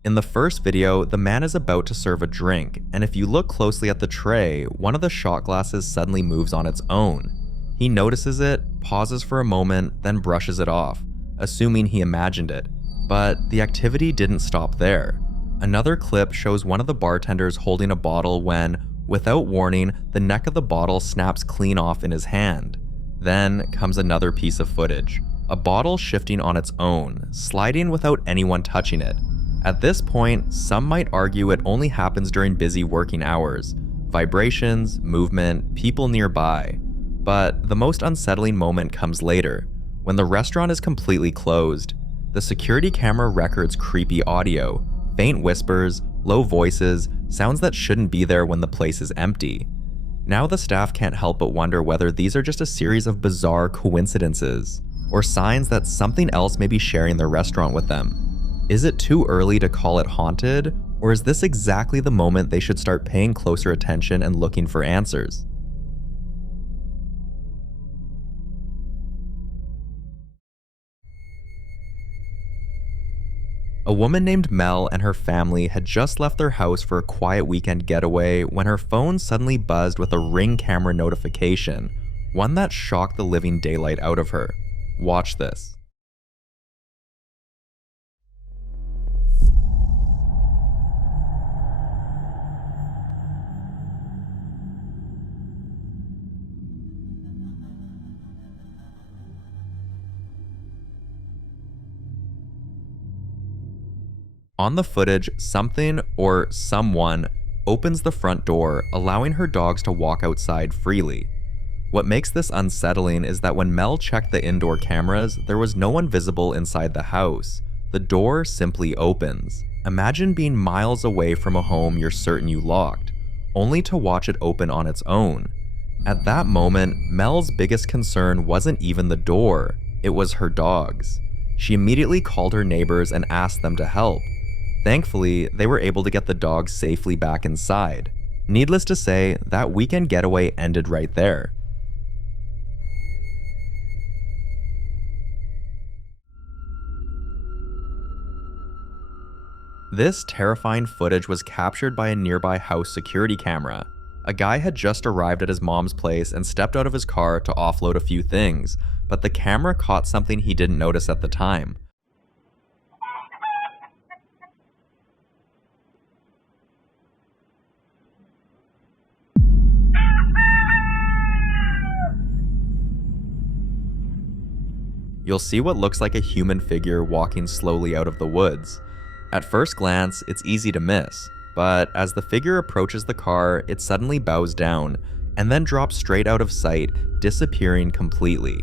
In the first video, the man is about to serve a drink, and if you look closely at the tray, one of the shot glasses suddenly moves on its own. He notices it, pauses for a moment, then brushes it off, assuming he imagined it. But the activity didn't stop there. Another clip shows one of the bartenders holding a bottle when, without warning, the neck of the bottle snaps clean off in his hand. Then comes another piece of footage, a bottle shifting on its own, sliding without anyone touching it. At this point, some might argue it only happens during busy working hours, vibrations, movement, people nearby. But the most unsettling moment comes later, when the restaurant is completely closed. The security camera records creepy audio, faint whispers, low voices, sounds that shouldn't be there when the place is empty. Now the staff can't help but wonder whether these are just a series of bizarre coincidences, or signs that something else may be sharing their restaurant with them. Is it too early to call it haunted, or is this exactly the moment they should start paying closer attention and looking for answers? A woman named Mel and her family had just left their house for a quiet weekend getaway when her phone suddenly buzzed with a Ring camera notification, one that shocked the living daylight out of her. Watch this. On the footage, something or someone opens the front door, allowing her dogs to walk outside freely. What makes this unsettling is that when Mel checked the indoor cameras, there was no one visible inside the house. The door simply opens. Imagine being miles away from a home you're certain you locked, only to watch it open on its own. At that moment, Mel's biggest concern wasn't even the door, it was her dogs. She immediately called her neighbors and asked them to help. Thankfully, they were able to get the dogs safely back inside. Needless to say, that weekend getaway ended right there. This terrifying footage was captured by a nearby house security camera. A guy had just arrived at his mom's place and stepped out of his car to offload a few things, but the camera caught something he didn't notice at the time. You'll see what looks like a human figure walking slowly out of the woods. At first glance, it's easy to miss, but as the figure approaches the car, it suddenly bows down and then drops straight out of sight, disappearing completely.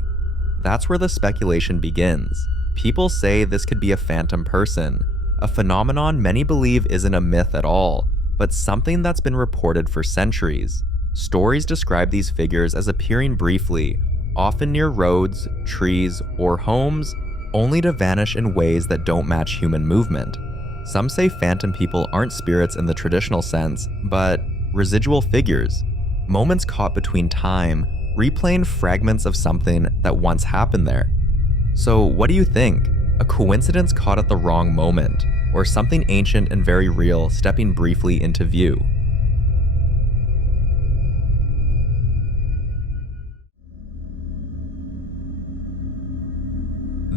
That's where the speculation begins. People say this could be a phantom person, a phenomenon many believe isn't a myth at all, but something that's been reported for centuries. Stories describe these figures as appearing briefly, often near roads, trees, or homes, only to vanish in ways that don't match human movement. Some say phantom people aren't spirits in the traditional sense, but residual figures, moments caught between time, replaying fragments of something that once happened there. So what do you think? A coincidence caught at the wrong moment, or something ancient and very real stepping briefly into view?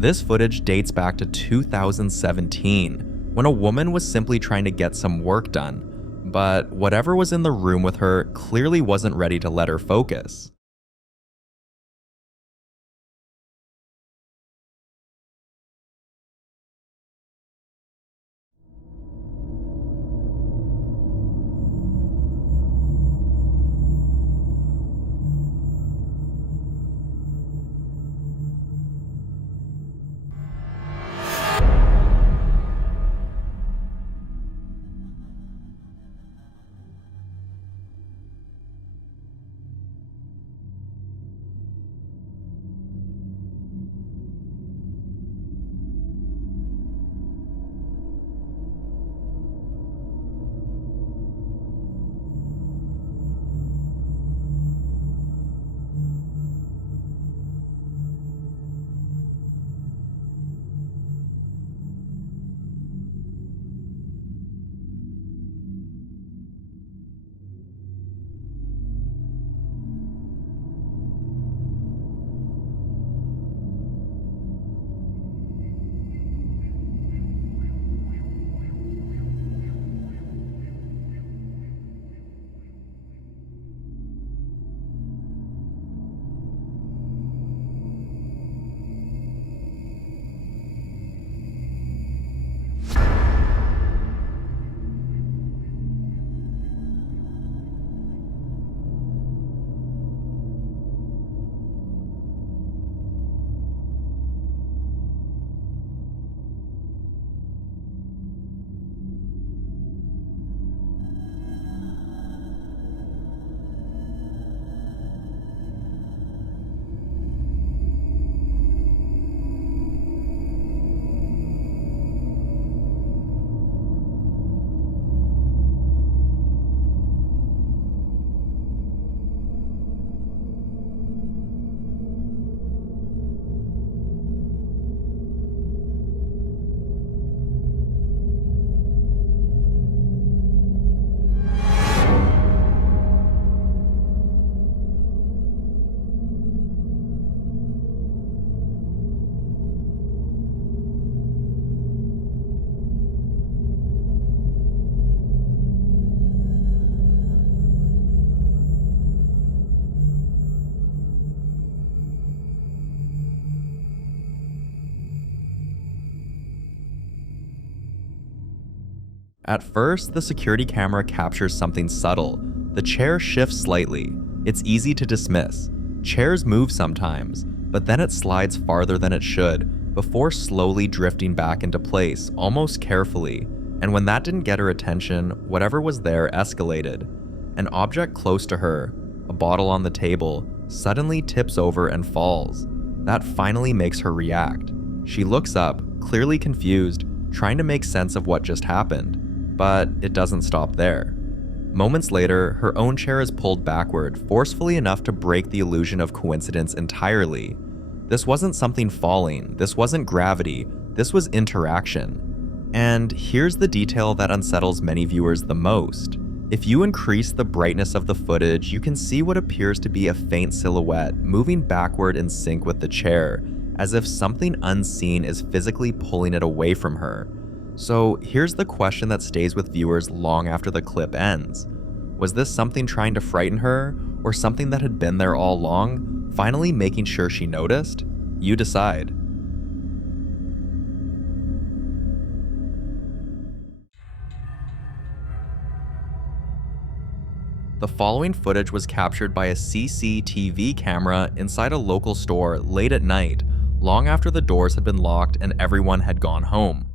This footage dates back to 2017, when a woman was simply trying to get some work done, but whatever was in the room with her clearly wasn't ready to let her focus. At first, the security camera captures something subtle. The chair shifts slightly. It's easy to dismiss. Chairs move sometimes, but then it slides farther than it should, before slowly drifting back into place, almost carefully. And when that didn't get her attention, whatever was there escalated. An object close to her, a bottle on the table, suddenly tips over and falls. That finally makes her react. She looks up, clearly confused, trying to make sense of what just happened. But it doesn't stop there. Moments later, her own chair is pulled backward, forcefully enough to break the illusion of coincidence entirely. This wasn't something falling, this wasn't gravity, this was interaction. And here's the detail that unsettles many viewers the most. If you increase the brightness of the footage, you can see what appears to be a faint silhouette moving backward in sync with the chair, as if something unseen is physically pulling it away from her. So here's the question that stays with viewers long after the clip ends. Was this something trying to frighten her, or something that had been there all along, finally making sure she noticed? You decide. The following footage was captured by a CCTV camera inside a local store late at night, long after the doors had been locked and everyone had gone home.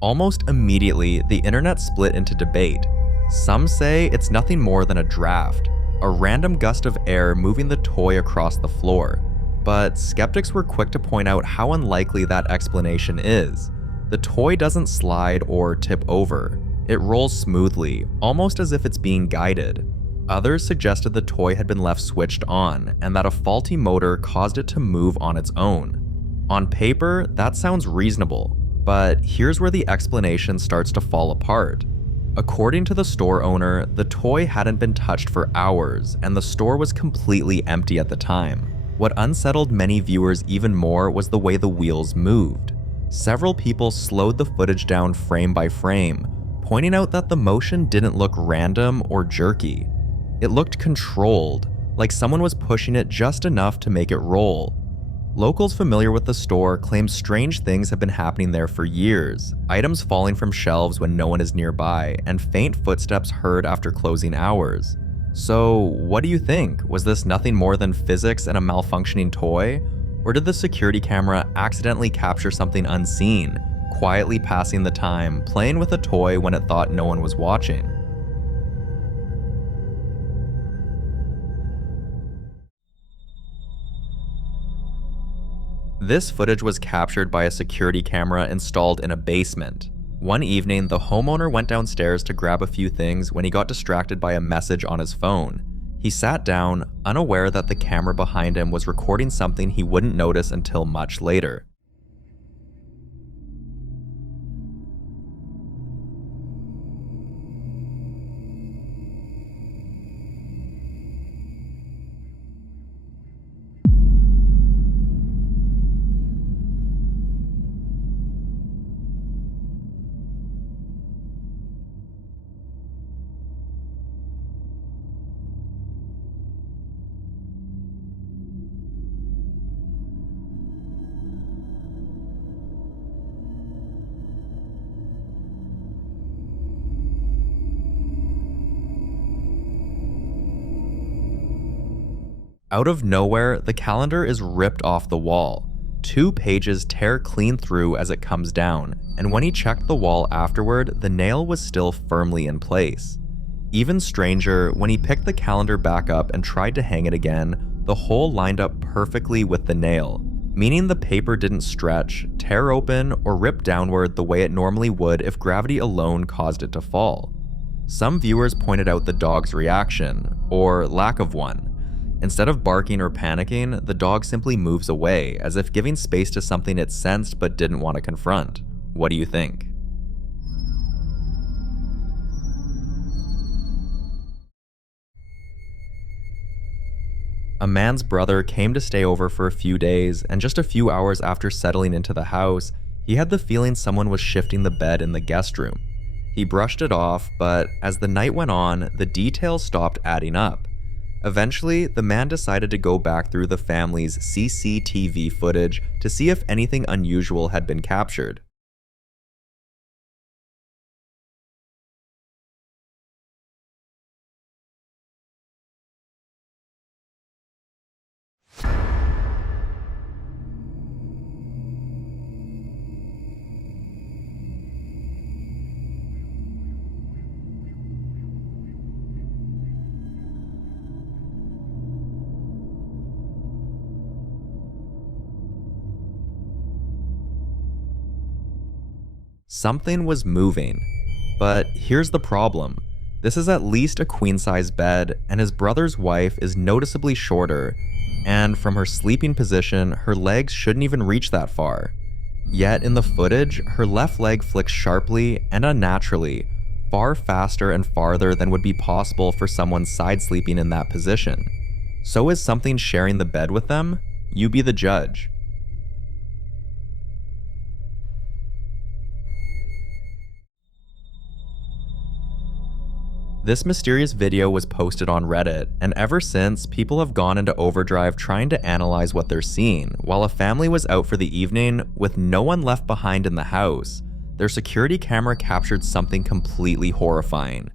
Almost immediately, the internet split into debate. Some say it's nothing more than a draft, a random gust of air moving the toy across the floor. But skeptics were quick to point out how unlikely that explanation is. The toy doesn't slide or tip over. It rolls smoothly, almost as if it's being guided. Others suggested the toy had been left switched on, and that a faulty motor caused it to move on its own. On paper, that sounds reasonable. But here's where the explanation starts to fall apart. According to the store owner, the toy hadn't been touched for hours, and the store was completely empty at the time. What unsettled many viewers even more was the way the wheels moved. Several people slowed the footage down frame by frame, pointing out that the motion didn't look random or jerky. It looked controlled, like someone was pushing it just enough to make it roll. Locals familiar with the store claim strange things have been happening there for years, items falling from shelves when no one is nearby, and faint footsteps heard after closing hours. So, what do you think? Was this nothing more than physics and a malfunctioning toy? Or did the security camera accidentally capture something unseen, quietly passing the time, playing with a toy when it thought no one was watching? This footage was captured by a security camera installed in a basement. One evening, the homeowner went downstairs to grab a few things when he got distracted by a message on his phone. He sat down, unaware that the camera behind him was recording something he wouldn't notice until much later. Out of nowhere, the calendar is ripped off the wall. 2 pages tear clean through as it comes down, and when he checked the wall afterward, the nail was still firmly in place. Even stranger, when he picked the calendar back up and tried to hang it again, the hole lined up perfectly with the nail, meaning the paper didn't stretch, tear open, or rip downward the way it normally would if gravity alone caused it to fall. Some viewers pointed out the dog's reaction, or lack of one. Instead of barking or panicking, the dog simply moves away, as if giving space to something it sensed but didn't want to confront. What do you think? A man's brother came to stay over for a few days, and just a few hours after settling into the house, he had the feeling someone was shifting the bed in the guest room. He brushed it off, but as the night went on, the details stopped adding up. Eventually, the man decided to go back through the family's CCTV footage to see if anything unusual had been captured. Something was moving. But here's the problem. This is at least a queen-size bed, and his brother's wife is noticeably shorter, and from her sleeping position, her legs shouldn't even reach that far. Yet in the footage, her left leg flicks sharply and unnaturally, far faster and farther than would be possible for someone side sleeping in that position. So is something sharing the bed with them? You be the judge. This mysterious video was posted on Reddit, and ever since, people have gone into overdrive trying to analyze what they're seeing. While a family was out for the evening, with no one left behind in the house, their security camera captured something completely horrifying.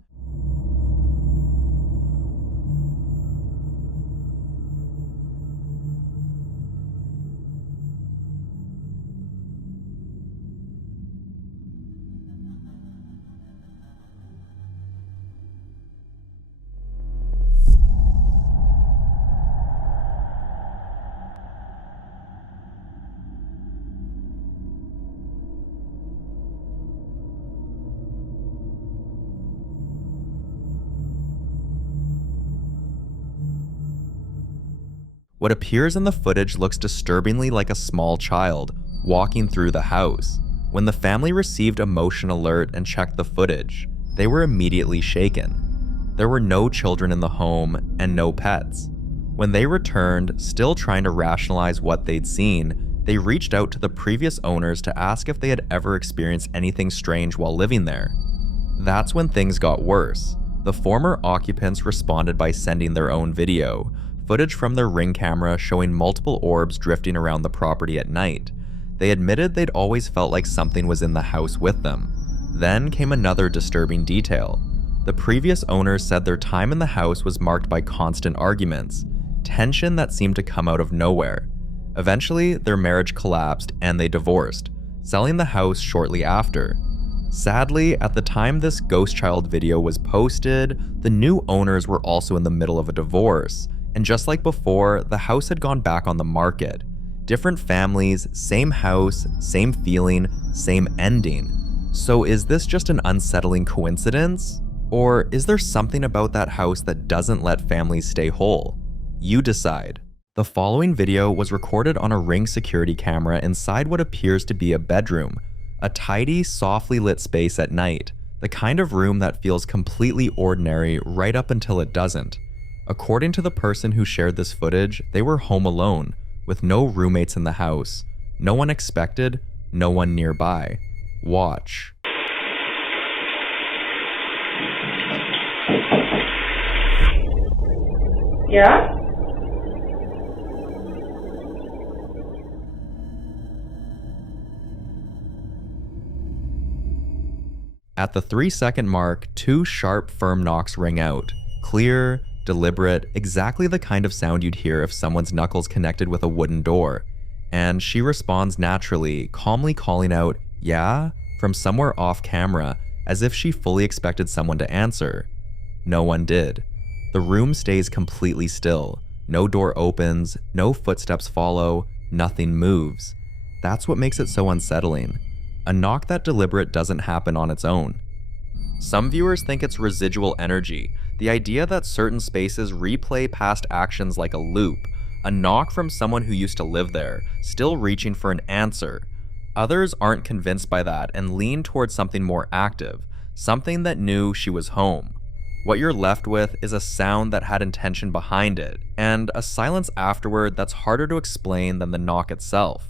What appears in the footage looks disturbingly like a small child walking through the house. When the family received a motion alert and checked the footage, they were immediately shaken. There were no children in the home and no pets. When they returned, still trying to rationalize what they'd seen, they reached out to the previous owners to ask if they had ever experienced anything strange while living there. That's when things got worse. The former occupants responded by sending their own video, footage from their Ring camera showing multiple orbs drifting around the property at night. They admitted they'd always felt like something was in the house with them. Then came another disturbing detail. The previous owners said their time in the house was marked by constant arguments, tension that seemed to come out of nowhere. Eventually, their marriage collapsed and they divorced, selling the house shortly after. Sadly, at the time this ghost child video was posted, the new owners were also in the middle of a divorce. And just like before, the house had gone back on the market. Different families, same house, same feeling, same ending. So is this just an unsettling coincidence? Or is there something about that house that doesn't let families stay whole? You decide. The following video was recorded on a Ring security camera inside what appears to be a bedroom. A tidy, softly lit space at night. The kind of room that feels completely ordinary right up until it doesn't. According to the person who shared this footage, they were home alone, with no roommates in the house, no one expected, no one nearby. Watch. Yeah? At the 3-second mark, 2 sharp, firm knocks ring out. Clear, deliberate, exactly the kind of sound you'd hear if someone's knuckles connected with a wooden door. And she responds naturally, calmly calling out, "Yeah?" from somewhere off camera, as if she fully expected someone to answer. No one did. The room stays completely still. No door opens, no footsteps follow, nothing moves. That's what makes it so unsettling. A knock that deliberate doesn't happen on its own. Some viewers think it's residual energy, the idea that certain spaces replay past actions like a loop, a knock from someone who used to live there, still reaching for an answer. Others aren't convinced by that and lean towards something more active, something that knew she was home. What you're left with is a sound that had intention behind it, and a silence afterward that's harder to explain than the knock itself.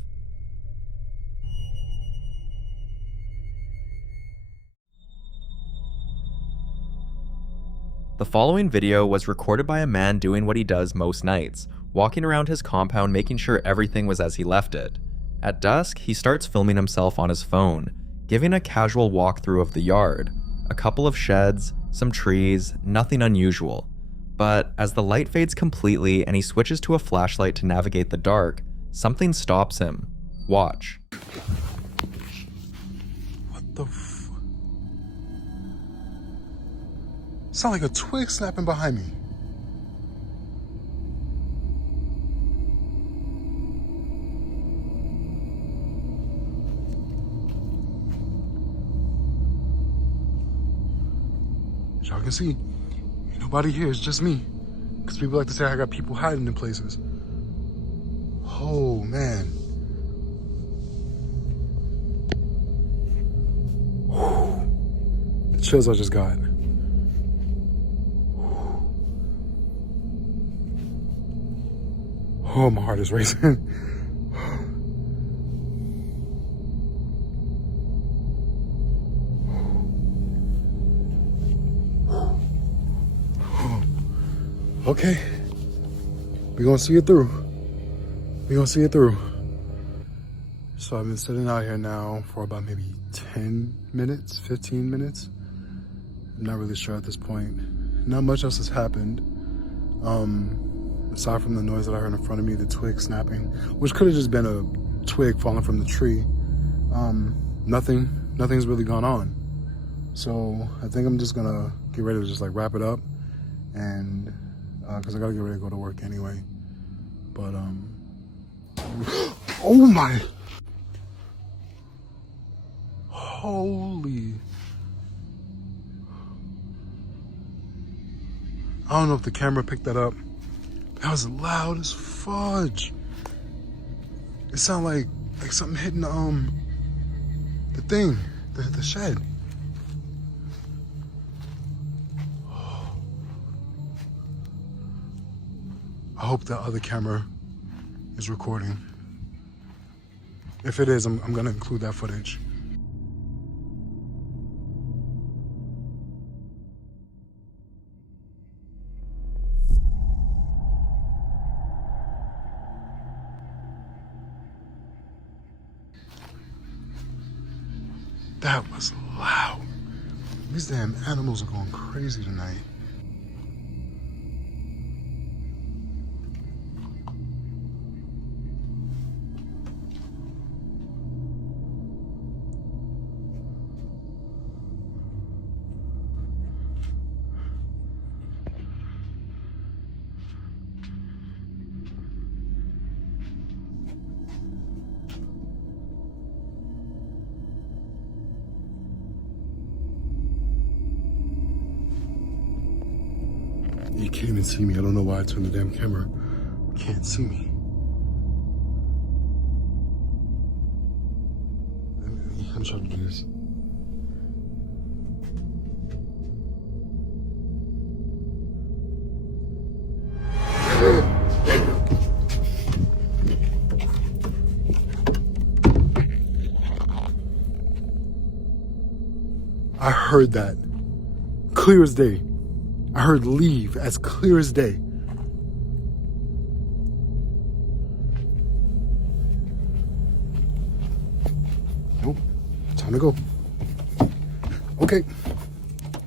The following video was recorded by a man doing what he does most nights, walking around his compound making sure everything was as he left it. At dusk, he starts filming himself on his phone, giving a casual walkthrough of the yard. A couple of sheds, some trees, nothing unusual. But as the light fades completely and he switches to a flashlight to navigate the dark, something stops him. Watch. What the f... Sound like a twig snapping behind me. As y'all can see, ain't nobody here, it's just me. Because people like to say I got people hiding in places. Oh, man. Whew. The chills I just got. Oh, my heart is racing. Okay, we're gonna see it through. We're gonna see it through. So I've been sitting out here now for about maybe 10 minutes, 15 minutes. I'm not really sure at this point. Not much else has happened. Aside from the noise that I heard in front of me, the twig snapping, which could have just been a twig falling from the tree. Nothing's really gone on. So I think I'm just gonna get ready to just like wrap it up, and because I gotta get ready to go to work anyway. But oh my, holy, I don't know if the camera picked that up. That was loud as fudge. It sounded like something hitting the thing, the shed. I hope the other camera is recording. If it is, I'm gonna include that footage. That was loud. These damn animals are going crazy tonight. You can't even see me. I don't know why I turned the damn camera. You can't see me. I'm trying to do this. I heard that clear as day. I heard leave as clear as day. Nope. Time to go. Okay.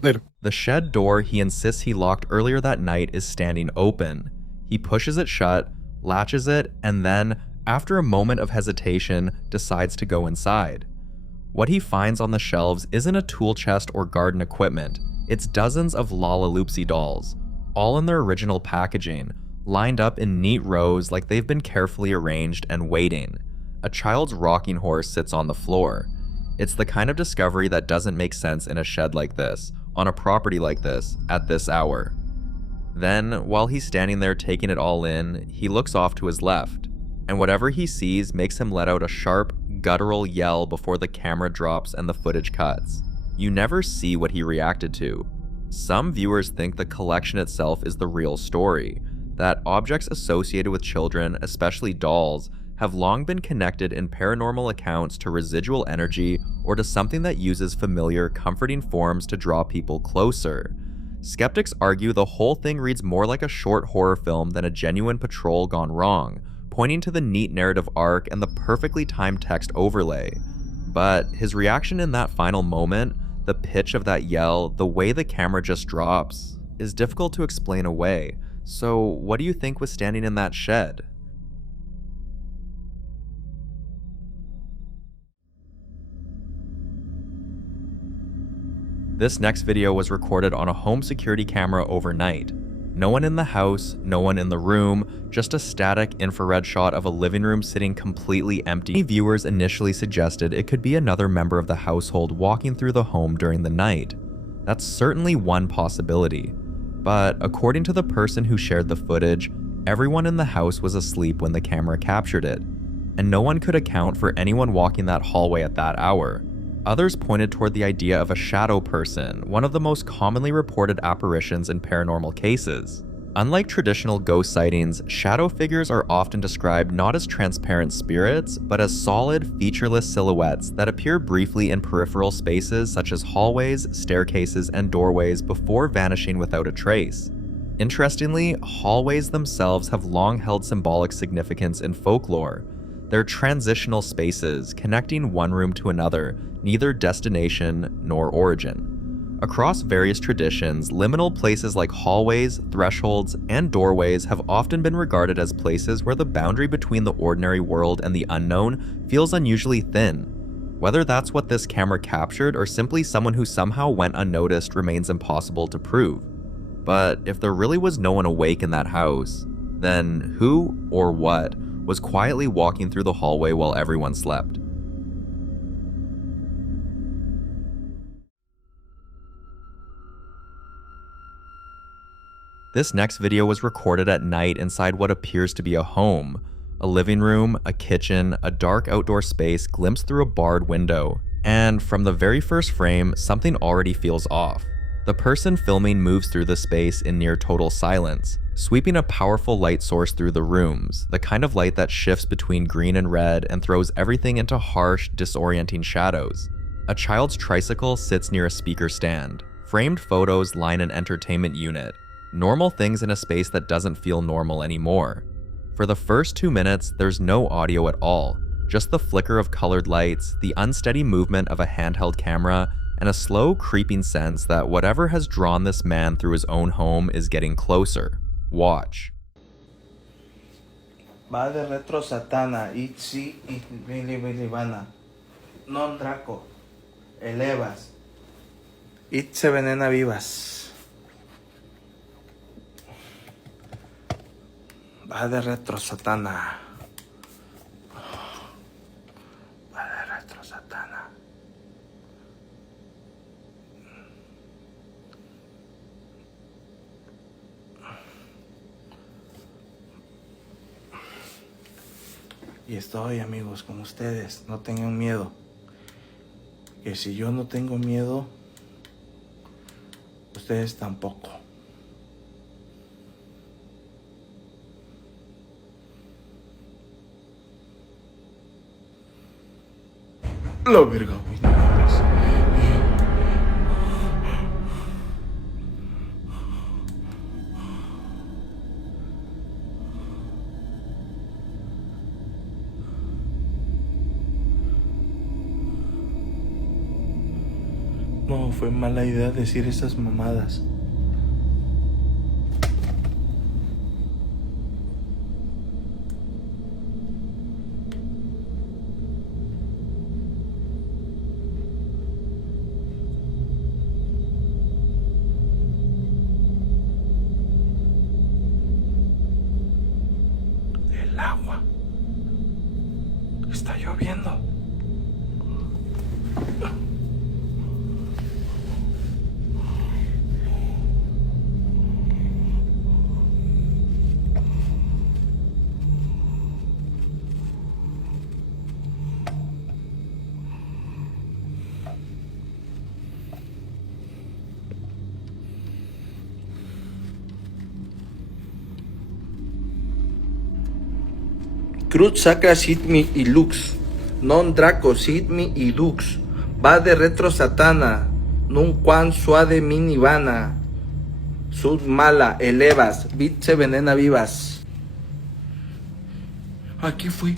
Later. The shed door he insists he locked earlier that night is standing open. He pushes it shut, latches it, and then, after a moment of hesitation, decides to go inside. What he finds on the shelves isn't a tool chest or garden equipment. It's dozens of Lalaloopsy dolls, all in their original packaging, lined up in neat rows like they've been carefully arranged and waiting. A child's rocking horse sits on the floor. It's the kind of discovery that doesn't make sense in a shed like this, on a property like this, at this hour. Then, while he's standing there taking it all in, he looks off to his left, and whatever he sees makes him let out a sharp, guttural yell before the camera drops and the footage cuts. You never see what he reacted to. Some viewers think the collection itself is the real story, that objects associated with children, especially dolls, have long been connected in paranormal accounts to residual energy or to something that uses familiar, comforting forms to draw people closer. Skeptics argue the whole thing reads more like a short horror film than a genuine patrol gone wrong, pointing to the neat narrative arc and the perfectly timed text overlay. But his reaction in that final moment, the pitch of that yell, the way the camera just drops, is difficult to explain away. So what do you think was standing in that shed? This next video was recorded on a home security camera overnight. No one in the house, no one in the room, just a static infrared shot of a living room sitting completely empty. Many viewers initially suggested it could be another member of the household walking through the home during the night. That's certainly one possibility. But according to the person who shared the footage, everyone in the house was asleep when the camera captured it, and no one could account for anyone walking that hallway at that hour. Others pointed toward the idea of a shadow person, one of the most commonly reported apparitions in paranormal cases. Unlike traditional ghost sightings, shadow figures are often described not as transparent spirits, but as solid, featureless silhouettes that appear briefly in peripheral spaces such as hallways, staircases, and doorways before vanishing without a trace. Interestingly, hallways themselves have long held symbolic significance in folklore. They're transitional spaces, connecting one room to another, neither destination nor origin. Across various traditions, liminal places like hallways, thresholds, and doorways have often been regarded as places where the boundary between the ordinary world and the unknown feels unusually thin. Whether that's what this camera captured or simply someone who somehow went unnoticed remains impossible to prove. But if there really was no one awake in that house, then who or what was quietly walking through the hallway while everyone slept? This next video was recorded at night inside what appears to be a home. A living room, a kitchen, a dark outdoor space glimpsed through a barred window. And from the very first frame, something already feels off. The person filming moves through the space in near total silence, sweeping a powerful light source through the rooms, the kind of light that shifts between green and red and throws everything into harsh, disorienting shadows. A child's tricycle sits near a speaker stand. Framed photos line an entertainment unit. Normal things in a space that doesn't feel normal anymore. For the first 2 minutes, there's no audio at all, just the flicker of colored lights, the unsteady movement of a handheld camera, and a slow, creeping sense that whatever has drawn this man through his own home is getting closer. Watch. Va de retro satana, itzi, vana. Non draco, elevas. Itse venena vivas. Va de retro satana. Va de retro satana. Y estoy, amigos, con ustedes. No tengan miedo. Que si yo no tengo miedo, ustedes tampoco. La verga, güey. No mames. No, fue mala idea decir esas mamadas. El agua. Está lloviendo. Cruz sacra sit mi y lux, non draco sit mi y lux, va de retro satana, nun quan suade mini vana, sud mala, elevas, vitse venena vivas. Aquí fui.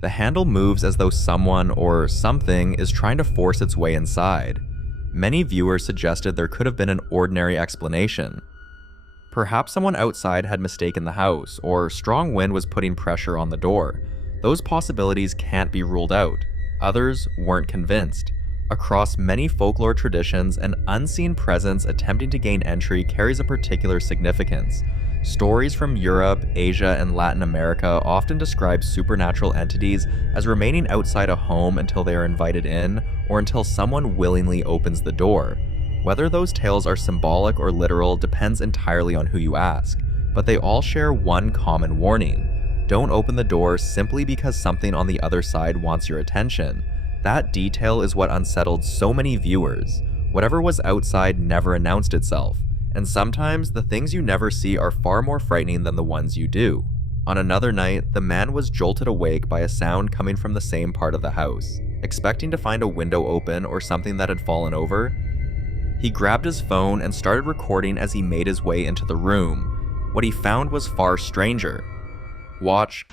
The handle moves as though someone or something is trying to force its way inside. Many viewers suggested there could have been an ordinary explanation. Perhaps someone outside had mistaken the house, or strong wind was putting pressure on the door. Those possibilities can't be ruled out. Others weren't convinced. Across many folklore traditions, an unseen presence attempting to gain entry carries a particular significance. Stories from Europe, Asia, and Latin America often describe supernatural entities as remaining outside a home until they are invited in, or until someone willingly opens the door. Whether those tales are symbolic or literal depends entirely on who you ask, but they all share one common warning. Don't open the door simply because something on the other side wants your attention. That detail is what unsettled so many viewers. Whatever was outside never announced itself. And sometimes, the things you never see are far more frightening than the ones you do. On another night, the man was jolted awake by a sound coming from the same part of the house. Expecting to find a window open or something that had fallen over, he grabbed his phone and started recording as he made his way into the room. What he found was far stranger. Watch.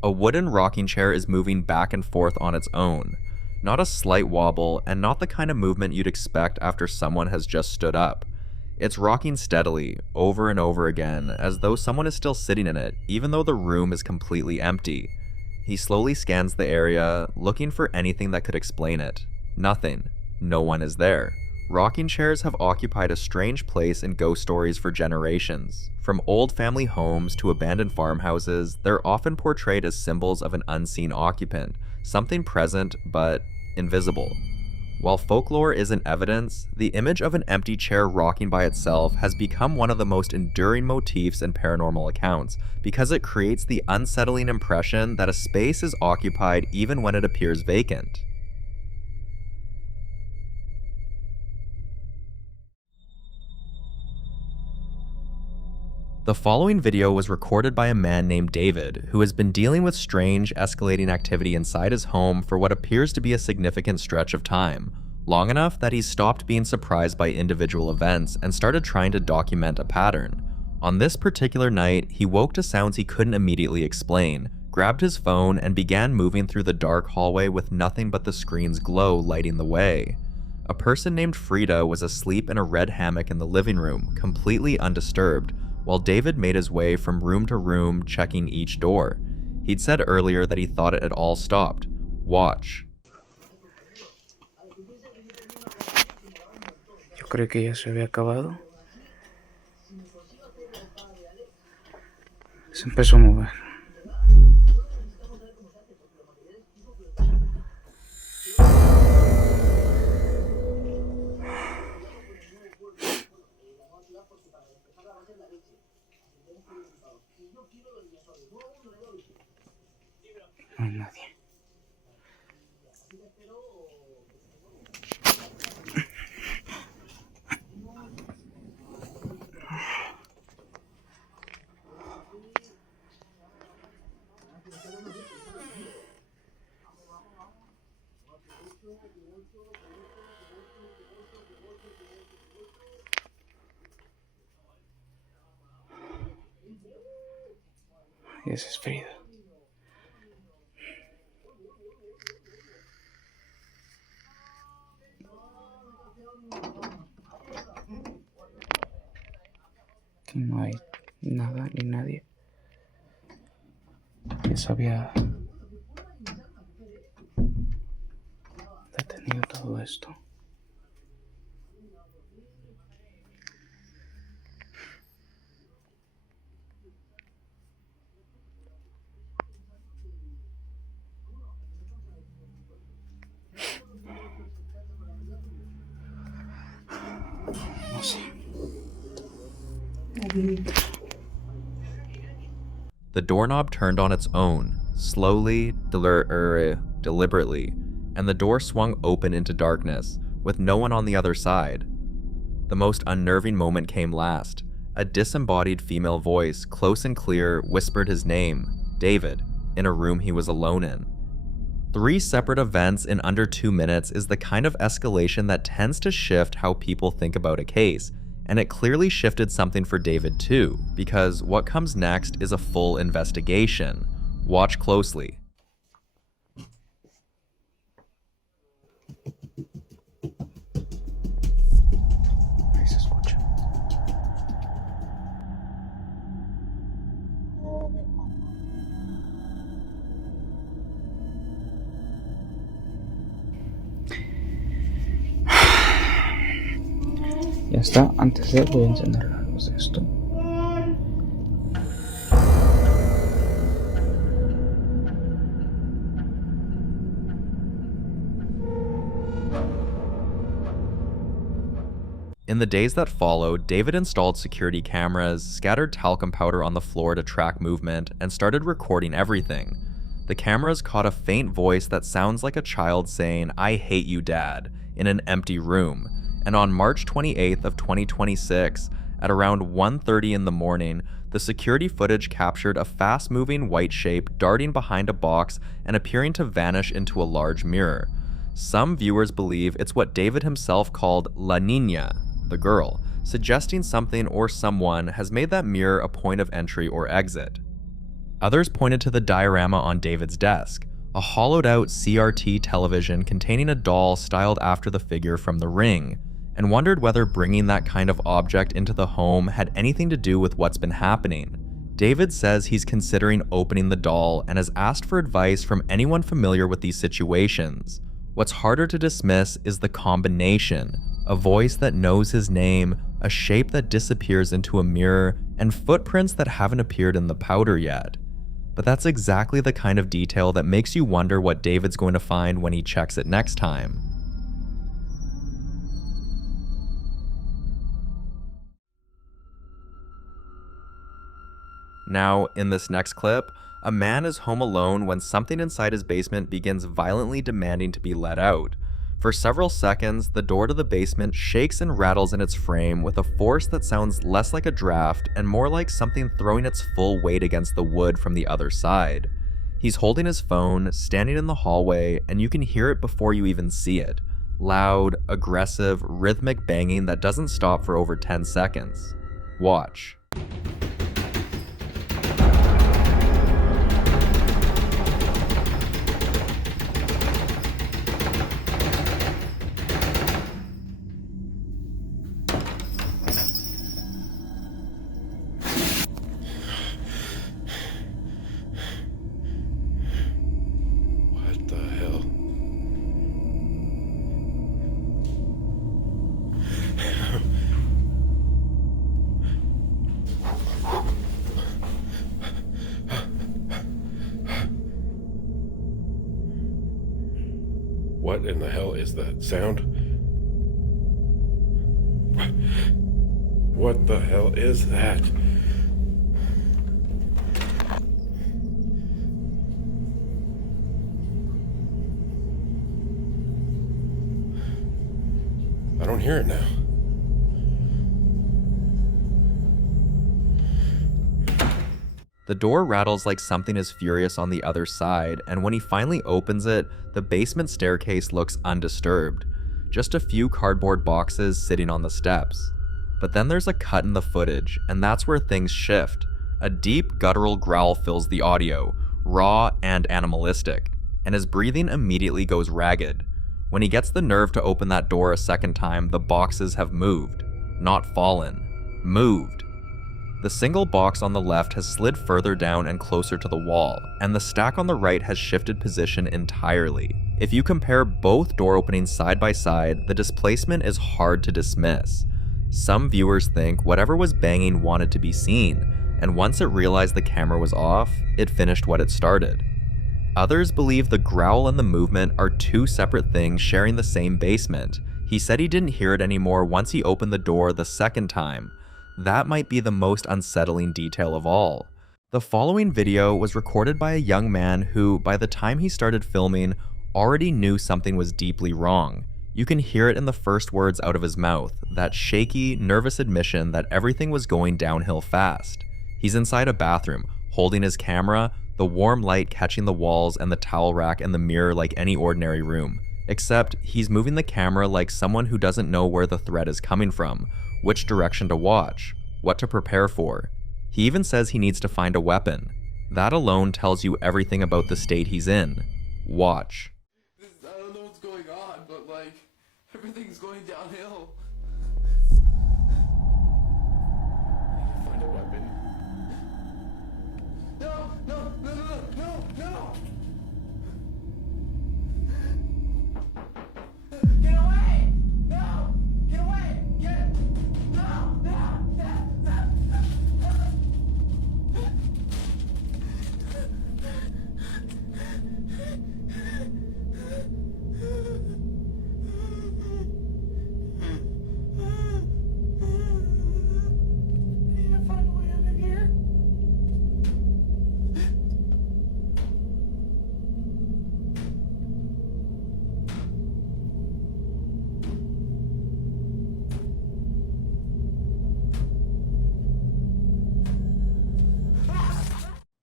A wooden rocking chair is moving back and forth on its own. Not a slight wobble, and not the kind of movement you'd expect after someone has just stood up. It's rocking steadily, over and over again, as though someone is still sitting in it, even though the room is completely empty. He slowly scans the area, looking for anything that could explain it. Nothing. No one is there. Rocking chairs have occupied a strange place in ghost stories for generations. From old family homes to abandoned farmhouses, they're often portrayed as symbols of an unseen occupant, something present but invisible. While folklore isn't evidence, the image of an empty chair rocking by itself has become one of the most enduring motifs in paranormal accounts because it creates the unsettling impression that a space is occupied even when it appears vacant. The following video was recorded by a man named David, who has been dealing with strange, escalating activity inside his home for what appears to be a significant stretch of time, long enough that he's stopped being surprised by individual events and started trying to document a pattern. On this particular night, he woke to sounds he couldn't immediately explain, grabbed his phone, and began moving through the dark hallway with nothing but the screen's glow lighting the way. A person named Frida was asleep in a red hammock in the living room, completely undisturbed, while David made his way from room to room checking each door. He'd said earlier that he thought it had all stopped. Watch. Yo creo que ya se había acabado. Se empezó a mover. No hay nadie. Y esa es Frida. Que no hay nada ni nadie. Ya se había detenido todo esto. No sé. The doorknob turned on its own, slowly, deliberately, and the door swung open into darkness, with no one on the other side. The most unnerving moment came last. A disembodied female voice, close and clear, whispered his name, David, in a room he was alone in. 3 separate events in under 2 minutes is the kind of escalation that tends to shift how people think about a case, and it clearly shifted something for David too, because what comes next is a full investigation. Watch closely. Ahí se escucha. Ya está, antes de voy a encender la luz de esto. In the days that followed, David installed security cameras, scattered talcum powder on the floor to track movement, and started recording everything. The cameras caught a faint voice that sounds like a child saying, "I hate you, Dad," in an empty room. And on March 28th of 2026, at around 1:30 in the morning, the security footage captured a fast-moving white shape darting behind a box and appearing to vanish into a large mirror. Some viewers believe it's what David himself called La Niña, the girl, suggesting something or someone has made that mirror a point of entry or exit. Others pointed to the diorama on David's desk, a hollowed-out CRT television containing a doll styled after the figure from The Ring, and wondered whether bringing that kind of object into the home had anything to do with what's been happening. David says he's considering opening the doll and has asked for advice from anyone familiar with these situations. What's harder to dismiss is the combination: a voice that knows his name, a shape that disappears into a mirror, and footprints that haven't appeared in the powder yet. But that's exactly the kind of detail that makes you wonder what David's going to find when he checks it next time. Now, in this next clip, a man is home alone when something inside his basement begins violently demanding to be let out. For several seconds, the door to the basement shakes and rattles in its frame with a force that sounds less like a draft and more like something throwing its full weight against the wood from the other side. He's holding his phone, standing in the hallway, and you can hear it before you even see it. Loud, aggressive, rhythmic banging that doesn't stop for over 10 seconds. Watch. What in the hell is that sound? What the hell is that? I don't hear it now. The door rattles like something is furious on the other side, and when he finally opens it, the basement staircase looks undisturbed. Just a few cardboard boxes sitting on the steps. But then there's a cut in the footage, and that's where things shift. A deep guttural growl fills the audio, raw and animalistic, and his breathing immediately goes ragged. When he gets the nerve to open that door a second time, the boxes have moved. Not fallen. Moved. The single box on the left has slid further down and closer to the wall, and the stack on the right has shifted position entirely. If you compare both door openings side by side, the displacement is hard to dismiss. Some viewers think whatever was banging wanted to be seen, and once it realized the camera was off, it finished what it started. Others believe the growl and the movement are two separate things sharing the same basement. He said he didn't hear it anymore once he opened the door the second time. That might be the most unsettling detail of all. The following video was recorded by a young man who, by the time he started filming, already knew something was deeply wrong. You can hear it in the first words out of his mouth, that shaky, nervous admission that everything was going downhill fast. He's inside a bathroom, holding his camera, the warm light catching the walls and the towel rack and the mirror like any ordinary room. Except he's moving the camera like someone who doesn't know where the threat is coming from, which direction to watch, what to prepare for. He even says he needs to find a weapon. That alone tells you everything about the state he's in. Watch. I don't know what's going on, but like, everything's going downhill. I need to find a weapon. No, no, no, no, no, no! Get away! No! Get away! Get! No! No!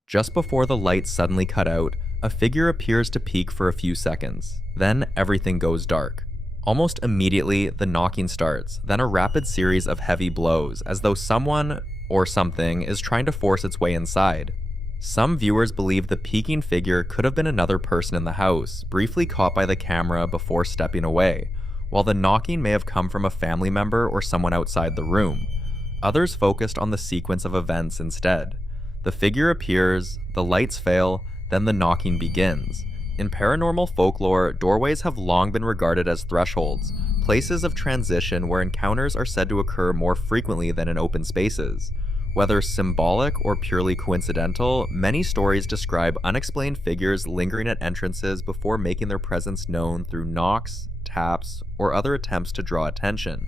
Just before the lights suddenly cut out, a figure appears to peek for a few seconds. Then everything goes dark. Almost immediately, the knocking starts, then a rapid series of heavy blows, as though someone, or something, is trying to force its way inside. Some viewers believe the peeking figure could have been another person in the house, briefly caught by the camera before stepping away, while the knocking may have come from a family member or someone outside the room. Others focused on the sequence of events instead. The figure appears, the lights fail, then the knocking begins. In paranormal folklore, doorways have long been regarded as thresholds, places of transition where encounters are said to occur more frequently than in open spaces. Whether symbolic or purely coincidental, many stories describe unexplained figures lingering at entrances before making their presence known through knocks, taps, or other attempts to draw attention.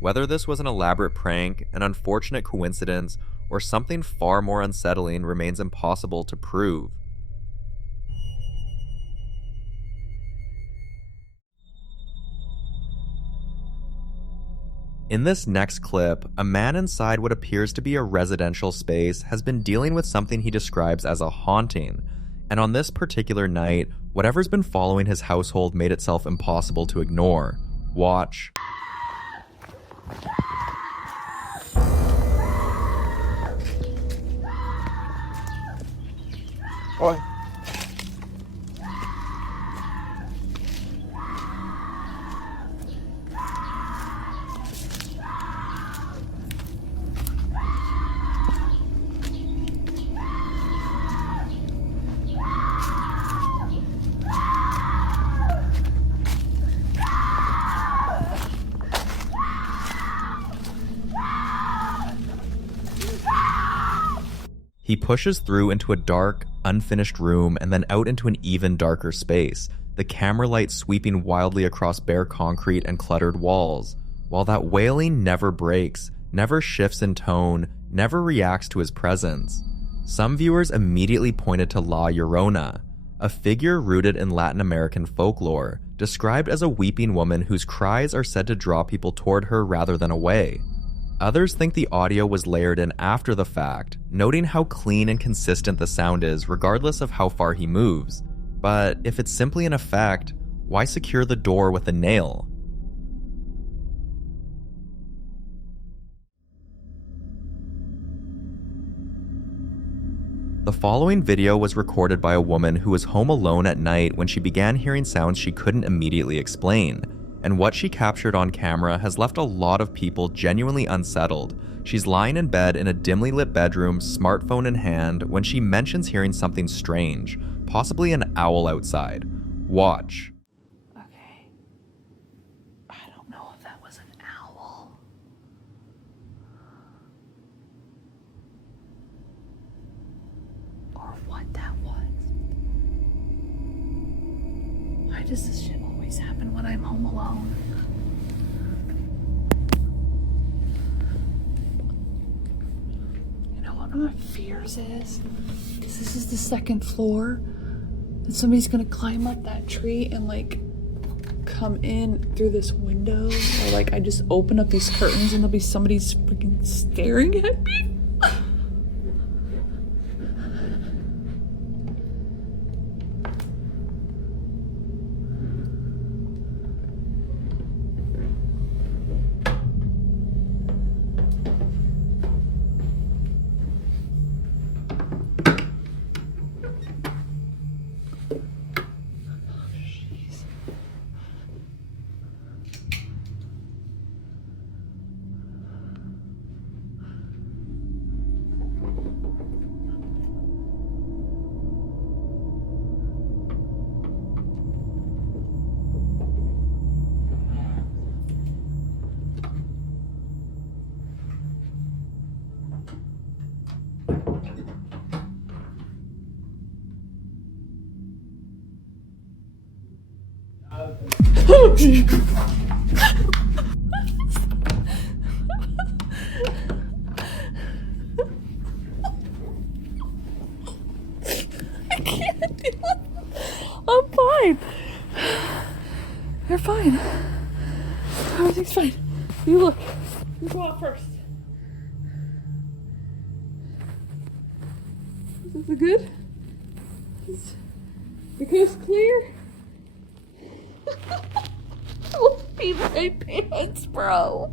Whether this was an elaborate prank, an unfortunate coincidence, or something far more unsettling remains impossible to prove. In this next clip, a man inside what appears to be a residential space has been dealing with something he describes as a haunting, and on this particular night, whatever's been following his household made itself impossible to ignore. Watch. Oi. He pushes through into a dark, unfinished room and then out into an even darker space, the camera light sweeping wildly across bare concrete and cluttered walls, while that wailing never breaks, never shifts in tone, never reacts to his presence. Some viewers immediately pointed to La Llorona, a figure rooted in Latin American folklore, described as a weeping woman whose cries are said to draw people toward her rather than away. Others think the audio was layered in after the fact, noting how clean and consistent the sound is regardless of how far he moves. But if it's simply an effect, why secure the door with a nail? The following video was recorded by a woman who was home alone at night when she began hearing sounds she couldn't immediately explain. And what she captured on camera has left a lot of people genuinely unsettled. She's lying in bed in a dimly lit bedroom, smartphone in hand, when she mentions hearing something strange, possibly an owl outside. Watch. Okay. I don't know if that was an owl. Or what that was. Why does this shit always happen when I'm home alone? You know what my fears is? Because this is the second floor, and somebody's gonna climb up that tree and like come in through this window, or like I just open up these curtains and there'll be somebody's freaking staring at me. I can't deal with it. I'm fine. You're fine. Everything's fine. You look. You go out first. Is this good? Is the coast clear? I'll pee my pants, bro.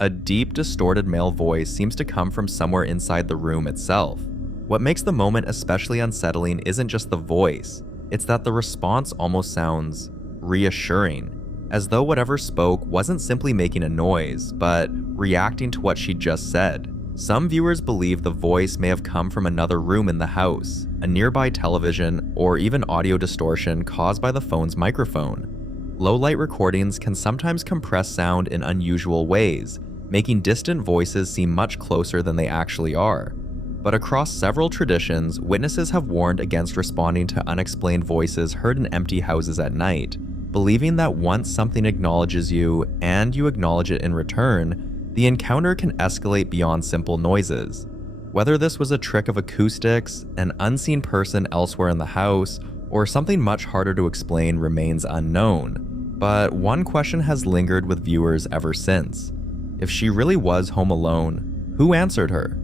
A deep, distorted male voice seems to come from somewhere inside the room itself. What makes the moment especially unsettling isn't just the voice, it's that the response almost sounds reassuring, as though whatever spoke wasn't simply making a noise, but reacting to what she just said. Some viewers believe the voice may have come from another room in the house, a nearby television, or even audio distortion caused by the phone's microphone. Low-light recordings can sometimes compress sound in unusual ways, making distant voices seem much closer than they actually are. But across several traditions, witnesses have warned against responding to unexplained voices heard in empty houses at night, believing that once something acknowledges you, and you acknowledge it in return, the encounter can escalate beyond simple noises. Whether this was a trick of acoustics, an unseen person elsewhere in the house, or something much harder to explain remains unknown. But one question has lingered with viewers ever since. If she really was home alone, who answered her?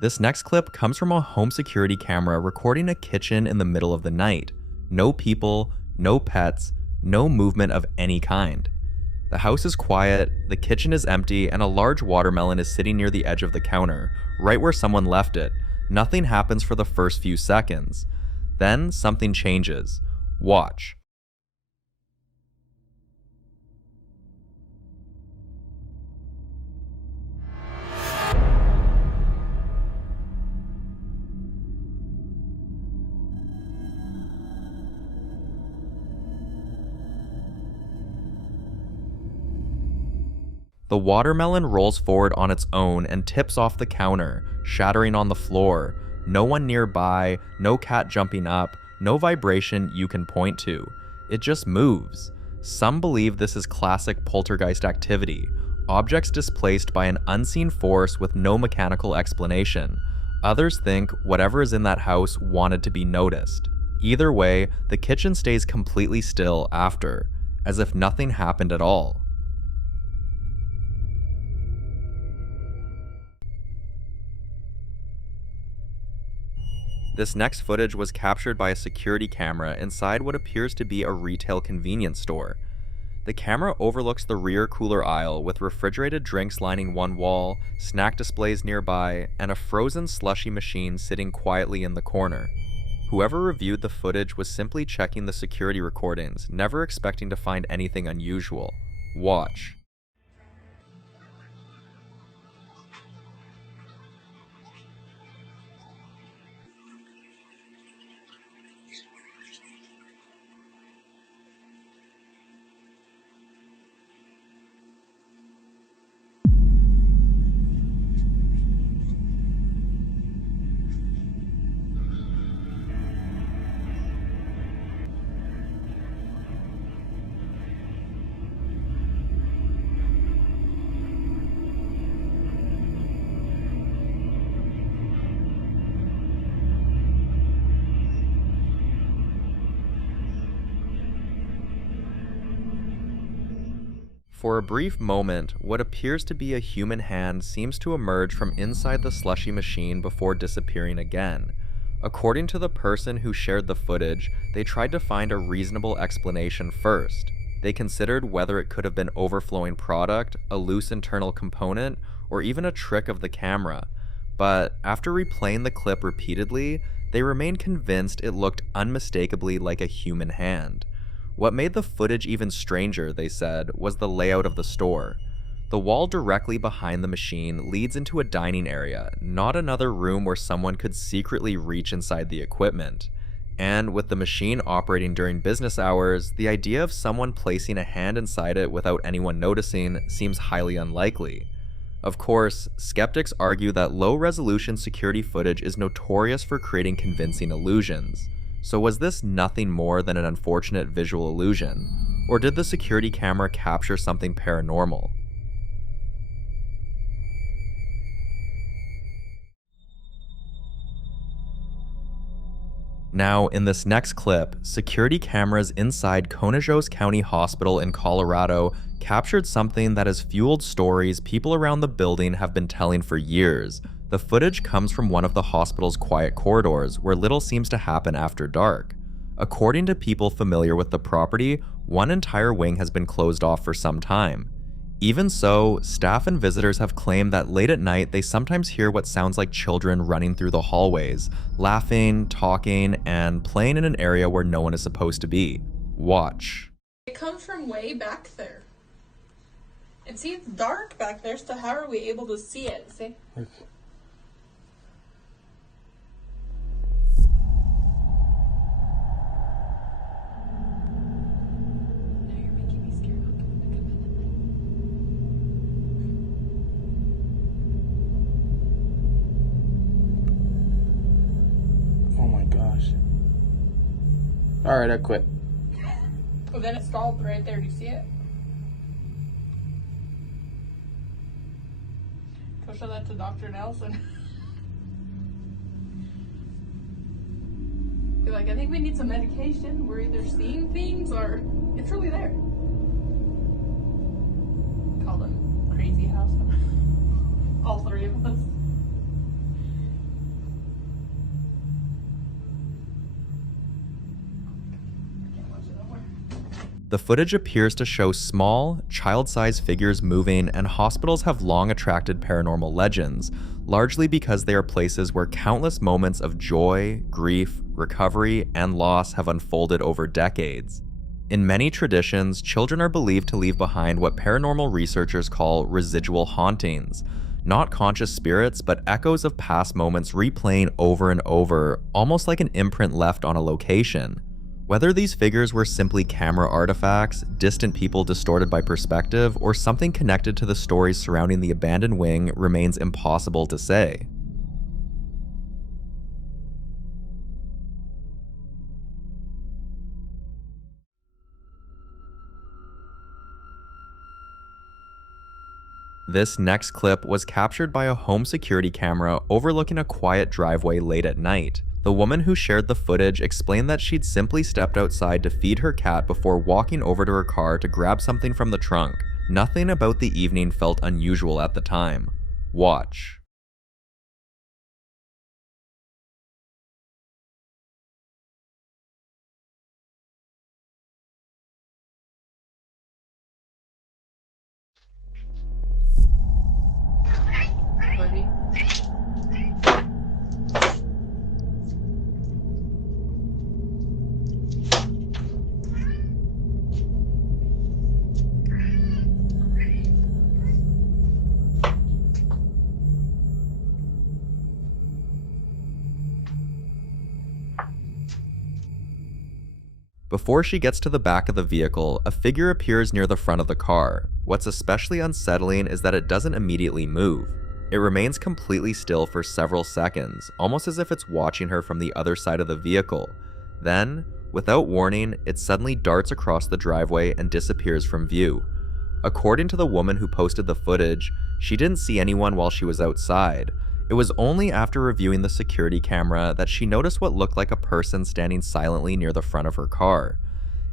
This next clip comes from a home security camera recording a kitchen in the middle of the night. No people, no pets, no movement of any kind. The house is quiet, the kitchen is empty, and a large watermelon is sitting near the edge of the counter, right where someone left it. Nothing happens for the first few seconds. Then something changes. Watch. The watermelon rolls forward on its own and tips off the counter, shattering on the floor. No one nearby, no cat jumping up, no vibration you can point to. It just moves. Some believe this is classic poltergeist activity, objects displaced by an unseen force with no mechanical explanation. Others think whatever is in that house wanted to be noticed. Either way, the kitchen stays completely still after, as if nothing happened at all. This next footage was captured by a security camera inside what appears to be a retail convenience store. The camera overlooks the rear cooler aisle with refrigerated drinks lining one wall, snack displays nearby, and a frozen slushy machine sitting quietly in the corner. Whoever reviewed the footage was simply checking the security recordings, never expecting to find anything unusual. Watch. For a brief moment, what appears to be a human hand seems to emerge from inside the slushy machine before disappearing again. According to the person who shared the footage, they tried to find a reasonable explanation first. They considered whether it could have been overflowing product, a loose internal component, or even a trick of the camera. But after replaying the clip repeatedly, they remained convinced it looked unmistakably like a human hand. What made the footage even stranger, they said, was the layout of the store. The wall directly behind the machine leads into a dining area, not another room where someone could secretly reach inside the equipment. And with the machine operating during business hours, the idea of someone placing a hand inside it without anyone noticing seems highly unlikely. Of course, skeptics argue that low-resolution security footage is notorious for creating convincing illusions. So was this nothing more than an unfortunate visual illusion? Or did the security camera capture something paranormal? Now, in this next clip, security cameras inside Conejos County Hospital in Colorado captured something that has fueled stories people around the building have been telling for years. The footage comes from one of the hospital's quiet corridors where little seems to happen after dark. According to people familiar with the property, one entire wing has been closed off for some time. Even so, staff and visitors have claimed that late at night they sometimes hear what sounds like children running through the hallways, laughing, talking, and playing in an area where no one is supposed to be. Watch. It comes from way back there. And see, it's dark back there, so how are we able to see it? See? Alright, I quit. Well, then it stalled right there. Do you see it? Go show that to Dr. Nelson. Be like, I think we need some medication. We're either seeing things or it's really there. Call them crazy house. All three of us. The footage appears to show small, child-sized figures moving, and hospitals have long attracted paranormal legends, largely because they are places where countless moments of joy, grief, recovery, and loss have unfolded over decades. In many traditions, children are believed to leave behind what paranormal researchers call residual hauntings, not conscious spirits, but echoes of past moments replaying over and over, almost like an imprint left on a location. Whether these figures were simply camera artifacts, distant people distorted by perspective, or something connected to the stories surrounding the abandoned wing remains impossible to say. This next clip was captured by a home security camera overlooking a quiet driveway late at night. The woman who shared the footage explained that she'd simply stepped outside to feed her cat before walking over to her car to grab something from the trunk. Nothing about the evening felt unusual at the time. Watch. Before she gets to the back of the vehicle, a figure appears near the front of the car. What's especially unsettling is that it doesn't immediately move. It remains completely still for several seconds, almost as if it's watching her from the other side of the vehicle. Then, without warning, it suddenly darts across the driveway and disappears from view. According to the woman who posted the footage, she didn't see anyone while she was outside. It was only after reviewing the security camera that she noticed what looked like a person standing silently near the front of her car.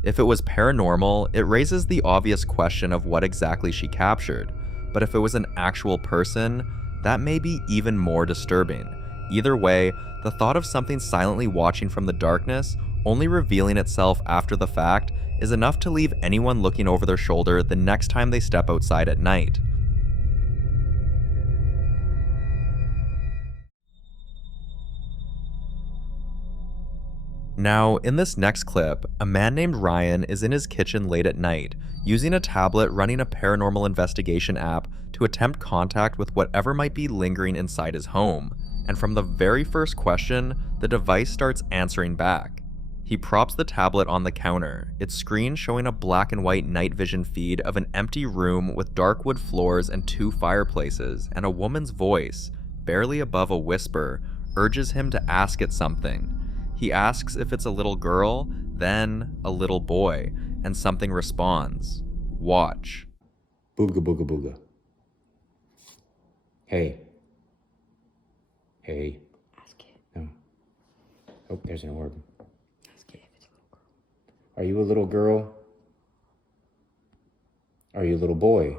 If it was paranormal, it raises the obvious question of what exactly she captured, but if it was an actual person, that may be even more disturbing. Either way, the thought of something silently watching from the darkness, only revealing itself after the fact, is enough to leave anyone looking over their shoulder the next time they step outside at night. Now, in this next clip, a man named Ryan is in his kitchen late at night, using a tablet running a paranormal investigation app to attempt contact with whatever might be lingering inside his home. And from the very first question, the device starts answering back. He props the tablet on the counter, its screen showing a black and white night vision feed of an empty room with dark wood floors and 2 fireplaces, and a woman's voice, barely above a whisper, urges him to ask it something. He asks if it's a little girl, then a little boy, and something responds. Watch. Booga booga booga. Hey. Hey. Ask it. No. Oh, there's an orb. Ask it if it's a little girl. Are you a little girl? Are you a little boy?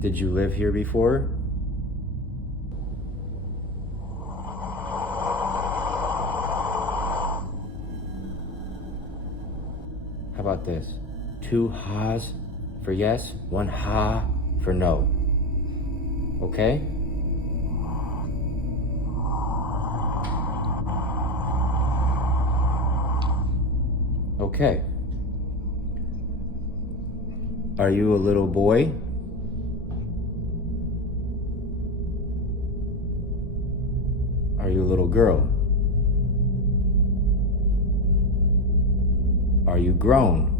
Did you live here before? How about this? 2 ha's for yes, 1 ha for no. Okay? Okay. Are you a little boy? Are you a little girl? Are you grown?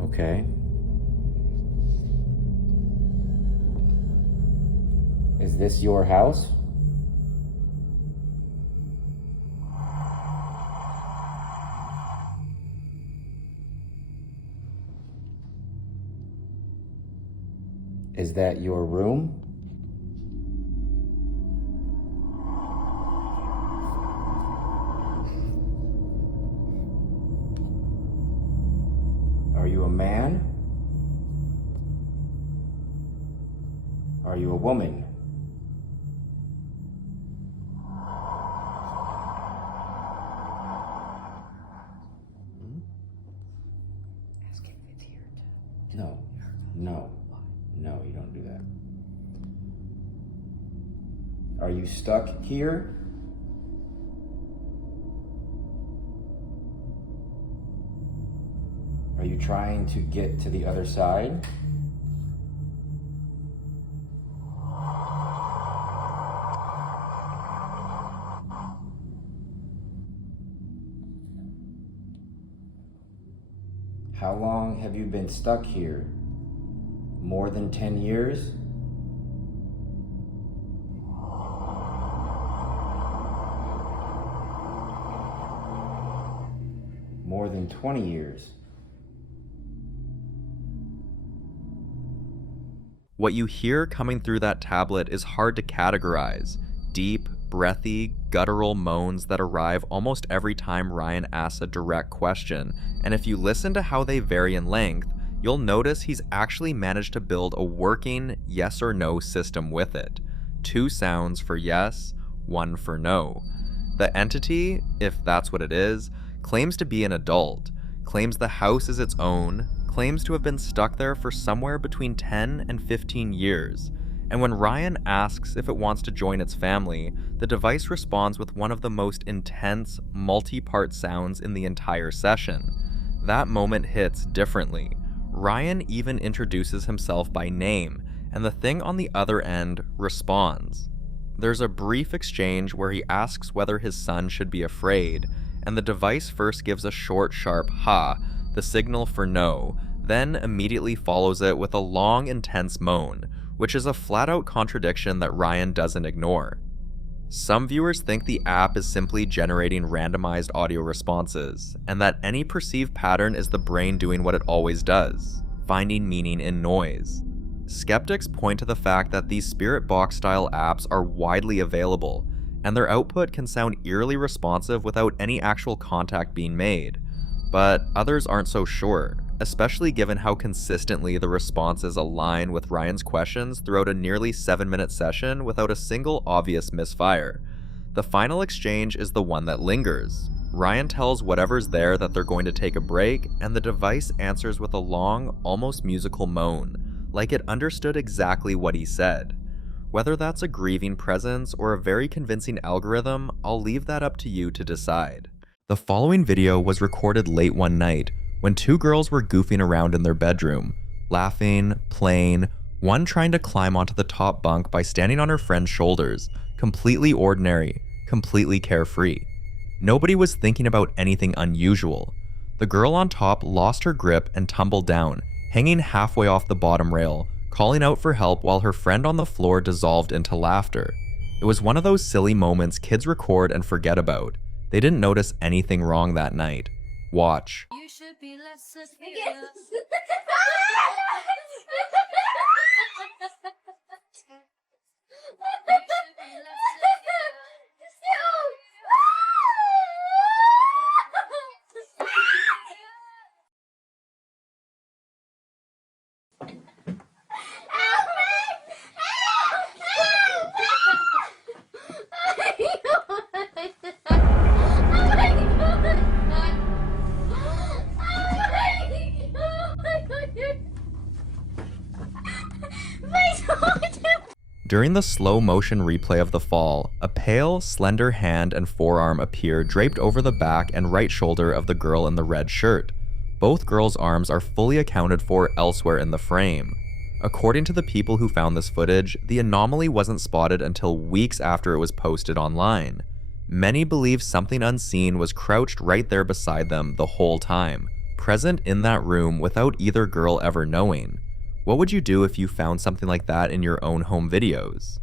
Okay. Is this your house? Is that your room? Are you a man? Are you a woman? No, no, no, you don't do that. Are you stuck here? Are you trying to get to the other side? How long have you been stuck here? More than 10 years? More than 20 years? What you hear coming through that tablet is hard to categorize. Deep, breathy, guttural moans that arrive almost every time Ryan asks a direct question, and if you listen to how they vary in length, you'll notice he's actually managed to build a working yes or no system with it. 2 sounds for yes, 1 for no. The entity, if that's what it is, claims to be an adult, claims the house is its own, claims to have been stuck there for somewhere between 10 and 15 years, and when Ryan asks if it wants to join its family, the device responds with one of the most intense, multi-part sounds in the entire session. That moment hits differently. Ryan even introduces himself by name, and the thing on the other end responds. There's a brief exchange where he asks whether his son should be afraid, and the device first gives a short, sharp ha, the signal for no, then immediately follows it with a long, intense moan, which is a flat-out contradiction that Ryan doesn't ignore. Some viewers think the app is simply generating randomized audio responses, and that any perceived pattern is the brain doing what it always does, finding meaning in noise. Skeptics point to the fact that these spirit box-style apps are widely available, and their output can sound eerily responsive without any actual contact being made. But others aren't so sure, especially given how consistently the responses align with Ryan's questions throughout a nearly 7-minute session without a single obvious misfire. The final exchange is the one that lingers. Ryan tells whatever's there that they're going to take a break, and the device answers with a long, almost musical moan, like it understood exactly what he said. Whether that's a grieving presence or a very convincing algorithm, I'll leave that up to you to decide. The following video was recorded late one night, when 2 girls were goofing around in their bedroom, laughing, playing, one trying to climb onto the top bunk by standing on her friend's shoulders, completely ordinary, completely carefree. Nobody was thinking about anything unusual. The girl on top lost her grip and tumbled down, hanging halfway off the bottom rail, calling out for help while her friend on the floor dissolved into laughter. It was one of those silly moments kids record and forget about. They didn't notice anything wrong that night. Watch. You should be less secure. During the slow motion replay of the fall, a pale, slender hand and forearm appear draped over the back and right shoulder of the girl in the red shirt. Both girls' arms are fully accounted for elsewhere in the frame. According to the people who found this footage, the anomaly wasn't spotted until weeks after it was posted online. Many believe something unseen was crouched right there beside them the whole time, present in that room without either girl ever knowing. What would you do if you found something like that in your own home videos?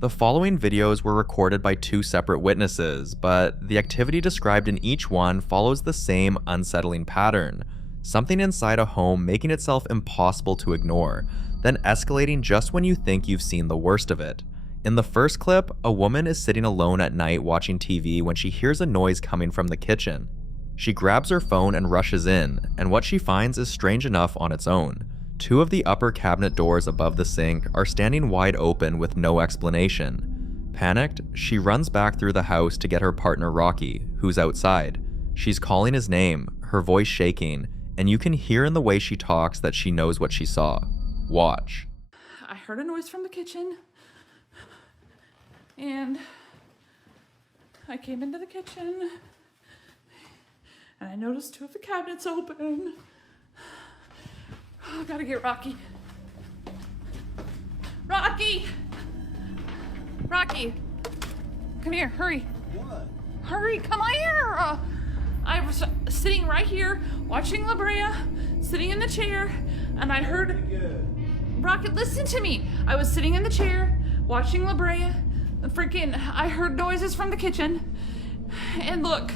The following videos were recorded by 2 separate witnesses, but the activity described in each one follows the same unsettling pattern. Something inside a home making itself impossible to ignore, then escalating just when you think you've seen the worst of it. In the first clip, a woman is sitting alone at night watching TV when she hears a noise coming from the kitchen. She grabs her phone and rushes in, and what she finds is strange enough on its own. 2 of the upper cabinet doors above the sink are standing wide open with no explanation. Panicked, she runs back through the house to get her partner Rocky, who's outside. She's calling his name, her voice shaking, and you can hear in the way she talks that she knows what she saw. Watch. I heard a noise from the kitchen, and I came into the kitchen, and I noticed 2 of the cabinets open. Oh, gotta get Rocky. Rocky! Rocky! Come here, hurry. What? Hurry, come here! I was sitting right here, watching La Brea, sitting in the chair, and I heard... Rocky, listen to me! I was sitting in the chair, watching La Brea, and freaking, I heard noises from the kitchen, and look.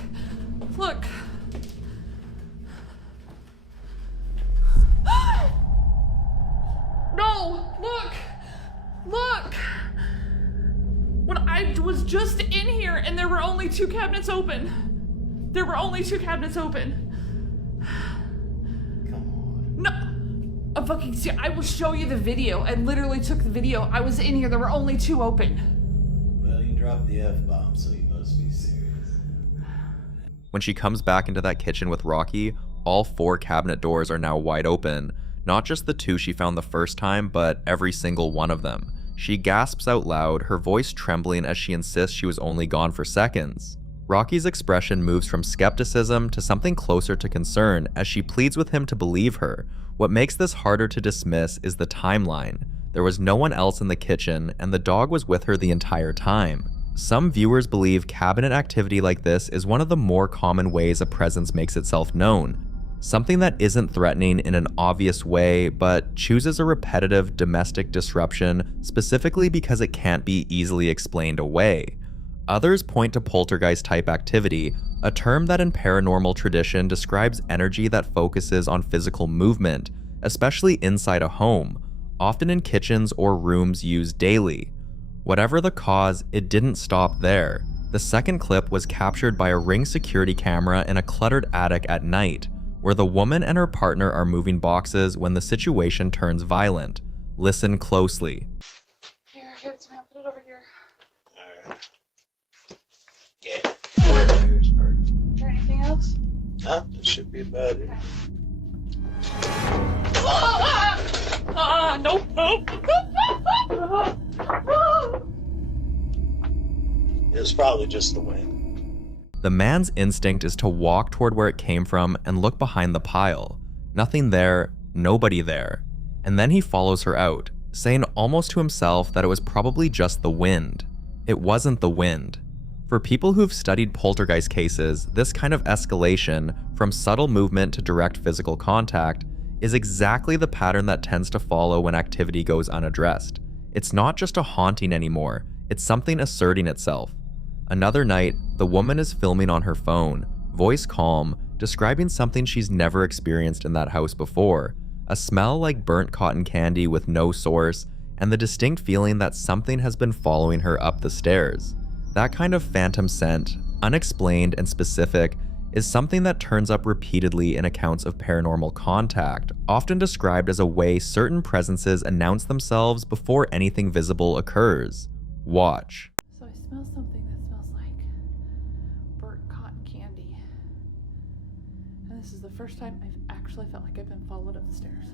No, look! When I was just in here and there were only 2 cabinets open. Come on. No, I'm fucking serious. I will show you the video. I literally took the video. I was in here, there were only 2 open. Well, you dropped the F-bomb, so you must be serious. When she comes back into that kitchen with Rocky, all 4 cabinet doors are now wide open. Not just the 2 she found the first time, but every single one of them. She gasps out loud, her voice trembling as she insists she was only gone for seconds. Rocky's expression moves from skepticism to something closer to concern as she pleads with him to believe her. What makes this harder to dismiss is the timeline. There was no one else in the kitchen, and the dog was with her the entire time. Some viewers believe cabinet activity like this is one of the more common ways a presence makes itself known. Something that isn't threatening in an obvious way, but chooses a repetitive domestic disruption specifically because it can't be easily explained away. Others point to poltergeist-type activity, a term that in paranormal tradition describes energy that focuses on physical movement, especially inside a home, often in kitchens or rooms used daily. Whatever the cause, it didn't stop there. The second clip was captured by a Ring security camera in a cluttered attic at night, where the woman and her partner are moving boxes when the situation turns violent. Listen closely. Here, get some help. Put it over here. Alright. Yeah. Is there anything else? No, that should be about it. Nope. It was probably just the wind. The man's instinct is to walk toward where it came from and look behind the pile. Nothing there, nobody there. And then he follows her out, saying almost to himself that it was probably just the wind. It wasn't the wind. For people who've studied poltergeist cases, this kind of escalation, from subtle movement to direct physical contact, is exactly the pattern that tends to follow when activity goes unaddressed. It's not just a haunting anymore, it's something asserting itself. Another night, the woman is filming on her phone, voice calm, describing something she's never experienced in that house before, a smell like burnt cotton candy with no source, and the distinct feeling that something has been following her up the stairs. That kind of phantom scent, unexplained and specific, is something that turns up repeatedly in accounts of paranormal contact, often described as a way certain presences announce themselves before anything visible occurs. Watch. So I smell something that smells like burnt cotton candy. And this is the first time I've actually felt like I've been followed up the stairs.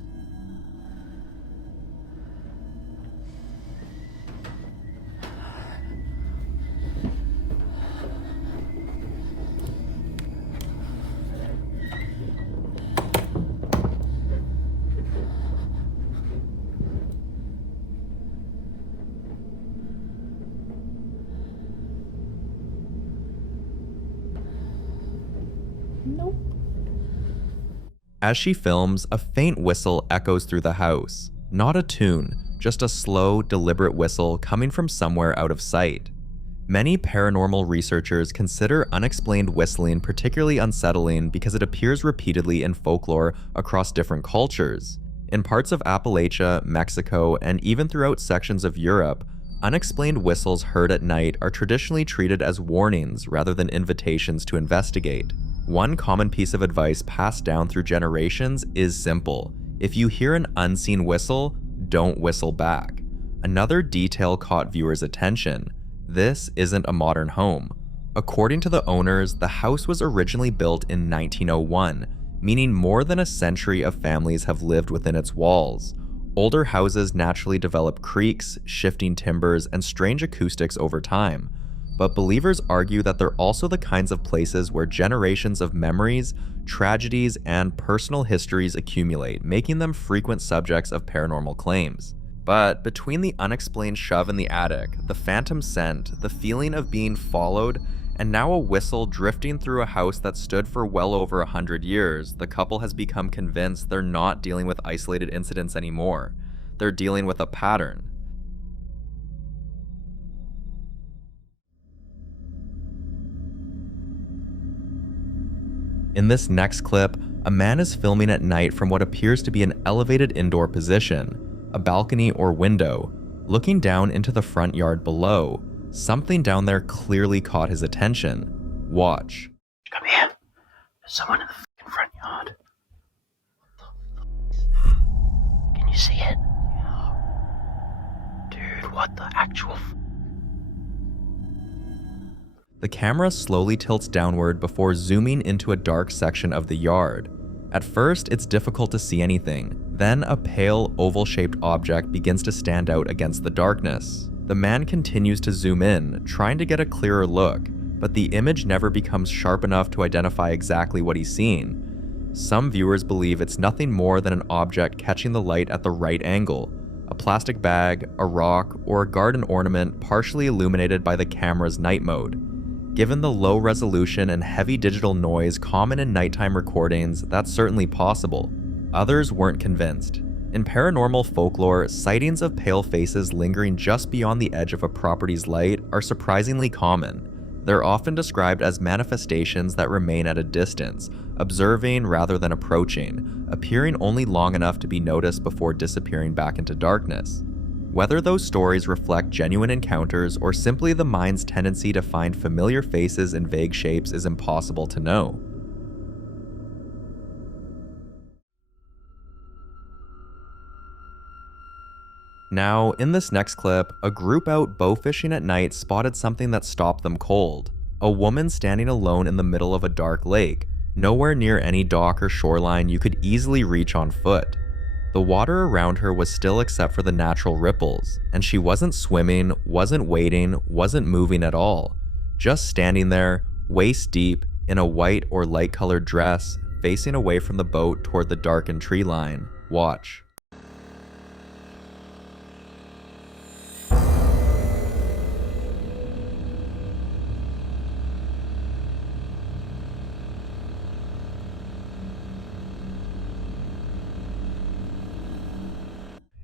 Nope. As she films, a faint whistle echoes through the house. Not a tune, just a slow, deliberate whistle coming from somewhere out of sight. Many paranormal researchers consider unexplained whistling particularly unsettling because it appears repeatedly in folklore across different cultures. In parts of Appalachia, Mexico, and even throughout sections of Europe, unexplained whistles heard at night are traditionally treated as warnings rather than invitations to investigate. One common piece of advice passed down through generations is simple. If you hear an unseen whistle, don't whistle back. Another detail caught viewers' attention. This isn't a modern home. According to the owners, the house was originally built in 1901, meaning more than a century of families have lived within its walls. Older houses naturally develop creaks, shifting timbers, and strange acoustics over time. But believers argue that they're also the kinds of places where generations of memories, tragedies, and personal histories accumulate, making them frequent subjects of paranormal claims. But between the unexplained shove in the attic, the phantom scent, the feeling of being followed, and now a whistle drifting through a house that stood for well over 100 years, the couple has become convinced they're not dealing with isolated incidents anymore. They're dealing with a pattern. In this next clip, a man is filming at night from what appears to be an elevated indoor position, a balcony or window. Looking down into the front yard below, something down there clearly caught his attention. Watch. Come here. There's someone in the fucking front yard. Can you see it? Dude, what the actual The camera slowly tilts downward before zooming into a dark section of the yard. At first, it's difficult to see anything. Then a pale, oval-shaped object begins to stand out against the darkness. The man continues to zoom in, trying to get a clearer look, but the image never becomes sharp enough to identify exactly what he's seeing. Some viewers believe it's nothing more than an object catching the light at the right angle, a plastic bag, a rock, or a garden ornament partially illuminated by the camera's night mode. Given the low resolution and heavy digital noise common in nighttime recordings, that's certainly possible. Others weren't convinced. In paranormal folklore, sightings of pale faces lingering just beyond the edge of a property's light are surprisingly common. They're often described as manifestations that remain at a distance, observing rather than approaching, appearing only long enough to be noticed before disappearing back into darkness. Whether those stories reflect genuine encounters or simply the mind's tendency to find familiar faces in vague shapes is impossible to know. Now, in this next clip, a group out bow fishing at night spotted something that stopped them cold. A woman standing alone in the middle of a dark lake, nowhere near any dock or shoreline you could easily reach on foot. The water around her was still except for the natural ripples, and she wasn't swimming, wasn't wading, wasn't moving at all. Just standing there, waist deep, in a white or light-colored dress, facing away from the boat toward the darkened tree line. Watch.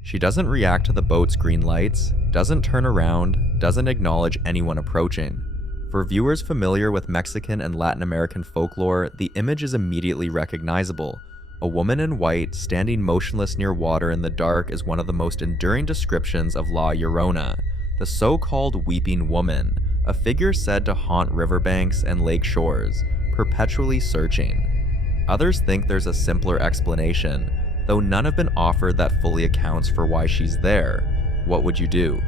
She doesn't react to the boat's green lights, doesn't turn around, doesn't acknowledge anyone approaching. For viewers familiar with Mexican and Latin American folklore, the image is immediately recognizable. A woman in white standing motionless near water in the dark is one of the most enduring descriptions of La Llorona, the so-called weeping woman, a figure said to haunt riverbanks and lake shores, perpetually searching. Others think there's a simpler explanation, though none have been offered that fully accounts for why she's there. What would you do?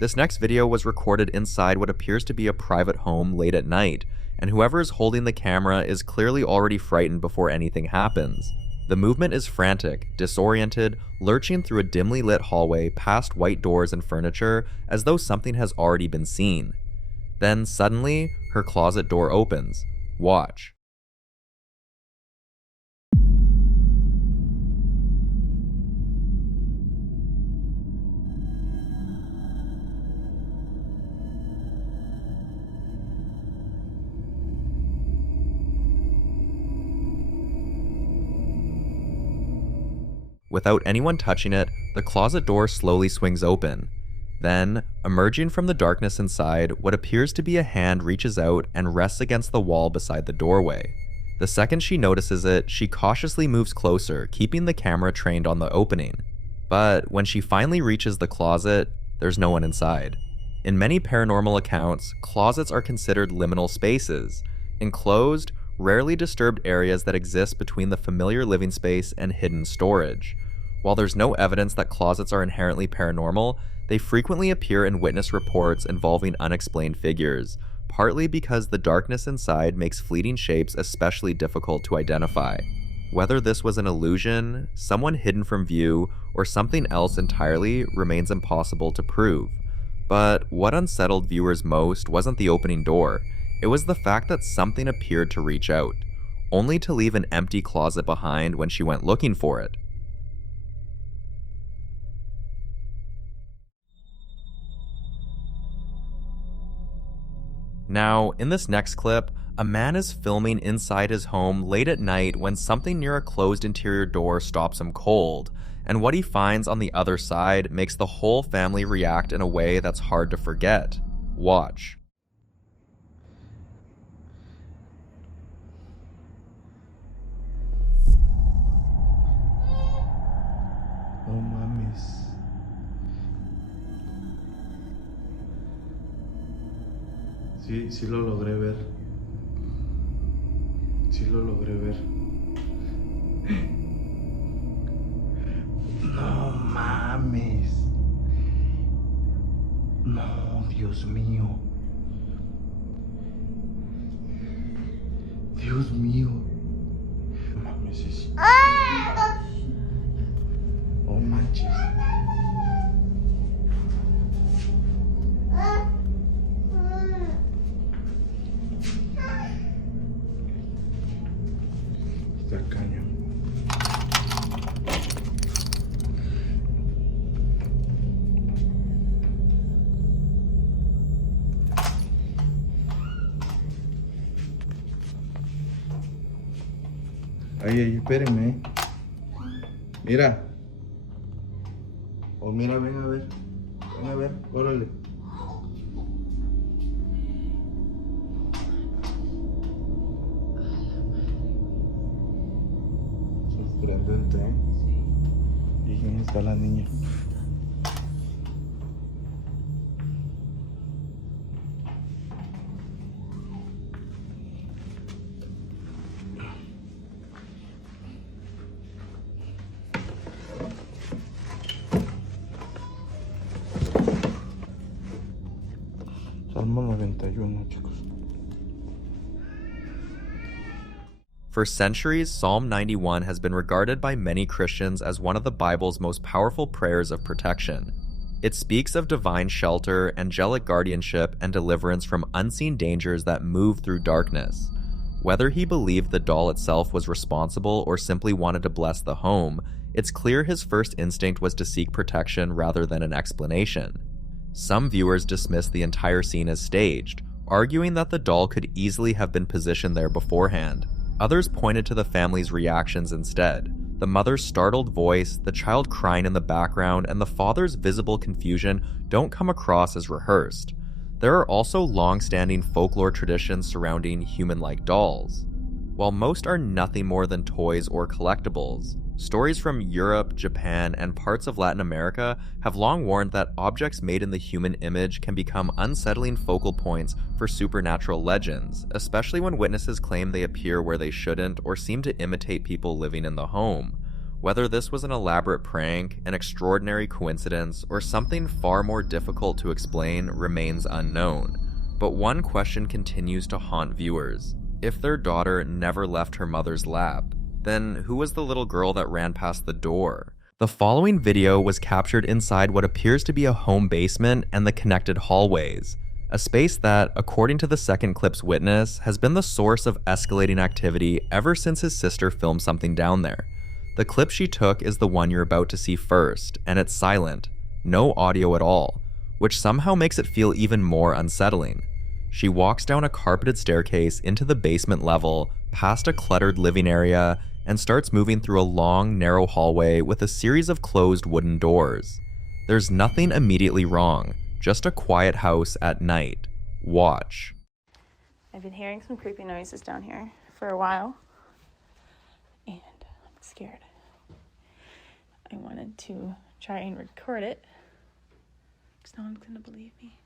This next video was recorded inside what appears to be a private home late at night, and whoever is holding the camera is clearly already frightened before anything happens. The movement is frantic, disoriented, lurching through a dimly lit hallway past white doors and furniture as though something has already been seen. Then suddenly, her closet door opens. Watch. Without anyone touching it, the closet door slowly swings open. Then, emerging from the darkness inside, what appears to be a hand reaches out and rests against the wall beside the doorway. The second she notices it, she cautiously moves closer, keeping the camera trained on the opening. But when she finally reaches the closet, there's no one inside. In many paranormal accounts, closets are considered liminal spaces, enclosed, rarely disturbed areas that exist between the familiar living space and hidden storage. While there's no evidence that closets are inherently paranormal, they frequently appear in witness reports involving unexplained figures, partly because the darkness inside makes fleeting shapes especially difficult to identify. Whether this was an illusion, someone hidden from view, or something else entirely remains impossible to prove. But what unsettled viewers most wasn't the opening door, it was the fact that something appeared to reach out, only to leave an empty closet behind when she went looking for it. Now, in this next clip, a man is filming inside his home late at night when something near a closed interior door stops him cold, and what he finds on the other side makes the whole family react in a way that's hard to forget. Watch. No mames. Sí lo logré ver. Sí lo logré ver. No mames. No, Dios mío. Dios mío. No mames, es... Oh manches. Está cañón. Ay, espérenme. Mira. Oh, mira, ven a ver. Ven a ver, órale. Sorprendente, ¿eh? ¿Y quién está la niña? Salmo 91, chicos. For centuries, Psalm 91 has been regarded by many Christians as one of the Bible's most powerful prayers of protection. It speaks of divine shelter, angelic guardianship, and deliverance from unseen dangers that move through darkness. Whether he believed the doll itself was responsible or simply wanted to bless the home, it's clear his first instinct was to seek protection rather than an explanation. Some viewers dismissed the entire scene as staged, arguing that the doll could easily have been positioned there beforehand. Others pointed to the family's reactions instead. The mother's startled voice, the child crying in the background, and the father's visible confusion don't come across as rehearsed. There are also long-standing folklore traditions surrounding human-like dolls. While most are nothing more than toys or collectibles, stories from Europe, Japan, and parts of Latin America have long warned that objects made in the human image can become unsettling focal points for supernatural legends, especially when witnesses claim they appear where they shouldn't or seem to imitate people living in the home. Whether this was an elaborate prank, an extraordinary coincidence, or something far more difficult to explain remains unknown. But one question continues to haunt viewers. If their daughter never left her mother's lap, then who was the little girl that ran past the door? The following video was captured inside what appears to be a home basement and the connected hallways, a space that, according to the second clip's witness, has been the source of escalating activity ever since his sister filmed something down there. The clip she took is the one you're about to see first, and it's silent, no audio at all, which somehow makes it feel even more unsettling. She walks down a carpeted staircase into the basement level, past a cluttered living area, and starts moving through a long, narrow hallway with a series of closed wooden doors. There's nothing immediately wrong, just a quiet house at night. Watch. I've been hearing some creepy noises down here for a while, and I'm scared. I wanted to try and record it, because no one's gonna believe me.